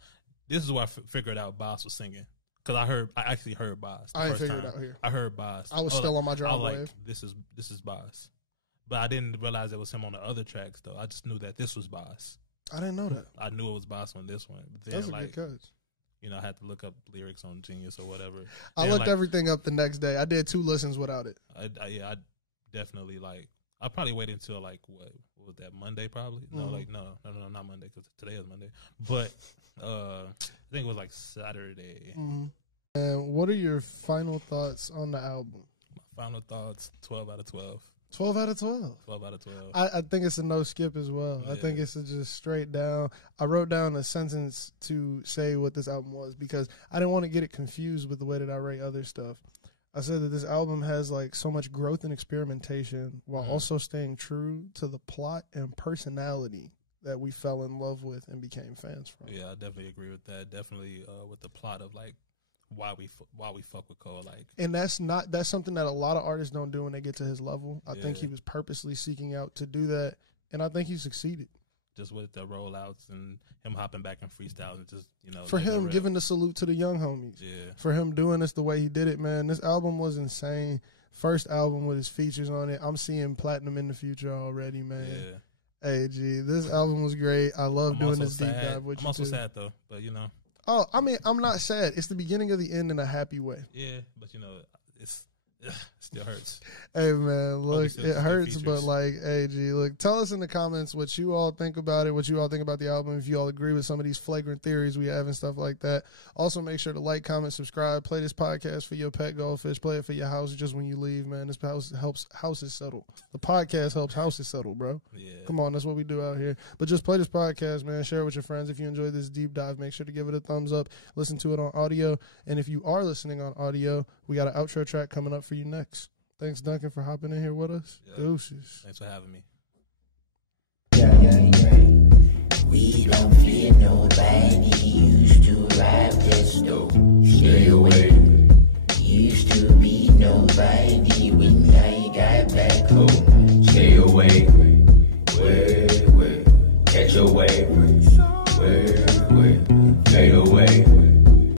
This is where I figured out Boss was singing. Because I actually heard Boss. I ain't figured it out here. I heard Boss. I was still on my I drive was wave. like, this is Boss. But I didn't realize it was him on the other tracks, though. I just knew that this was Boss. I didn't know that. I knew it was Boss on this one. But then, That's a like, good catch. you know, I had to look up lyrics on Genius or whatever. I looked everything up the next day. I did 2 listens without it. I definitely, like, I probably waited until, like, what was that, Monday probably? No, not Monday, because today is Monday. But I think it was, like, Saturday. Mm-hmm. And what are your final thoughts on the album? My final thoughts, 12 out of 12. 12 out of 12. 12 out of 12. I think it's a no skip as well. Yeah. I think it's a just straight down. I wrote down a sentence to say what this album was because I didn't want to get it confused with the way that I rate other stuff. I said that this album has like so much growth and experimentation while also staying true to the plot and personality that we fell in love with and became fans from. Yeah, I definitely agree with that. Definitely with the plot of like why we fuck with Cole, like, and that's something that a lot of artists don't do when they get to his level. I think he was purposely seeking out to do that, and I think he succeeded. Just with the rollouts and him hopping back and freestyling, and just, you know, for him giving the salute to the young homies. Yeah, for him doing this the way he did it, man. This album was insane. First album with his features on it. I'm seeing platinum in the future already, man. Yeah. Hey, G, this album was great. I love doing this deep dive with you. I'm also sad though, but you know. Oh, I mean, I'm not sad. It's the beginning of the end in a happy way. Yeah, but you know, it still hurts. Hey, man, look, it hurts, but like, hey, G, look, tell us in the comments what you all think about it, what you all think about the album, if you all agree with some of these flagrant theories we have and stuff like that. Also, make sure to like, comment, subscribe, play this podcast for your pet goldfish, play it for your house just when you leave, man. This house helps houses settle. The podcast helps houses settle, bro. Yeah. Come on, that's what we do out here. But just play this podcast, man. Share it with your friends. If you enjoyed this deep dive, make sure to give it a thumbs up. Listen to it on audio. And if you are listening on audio, we got an outro track coming up for you next. Thanks, Duncan, for hopping in here with us. Yeah. Deuces. Thanks for having me. We don't fear nobody. Used to ride this door. Stay away. Used to be nobody when I got back home. Stay away. Where? Catch a wave. Where? Fade away.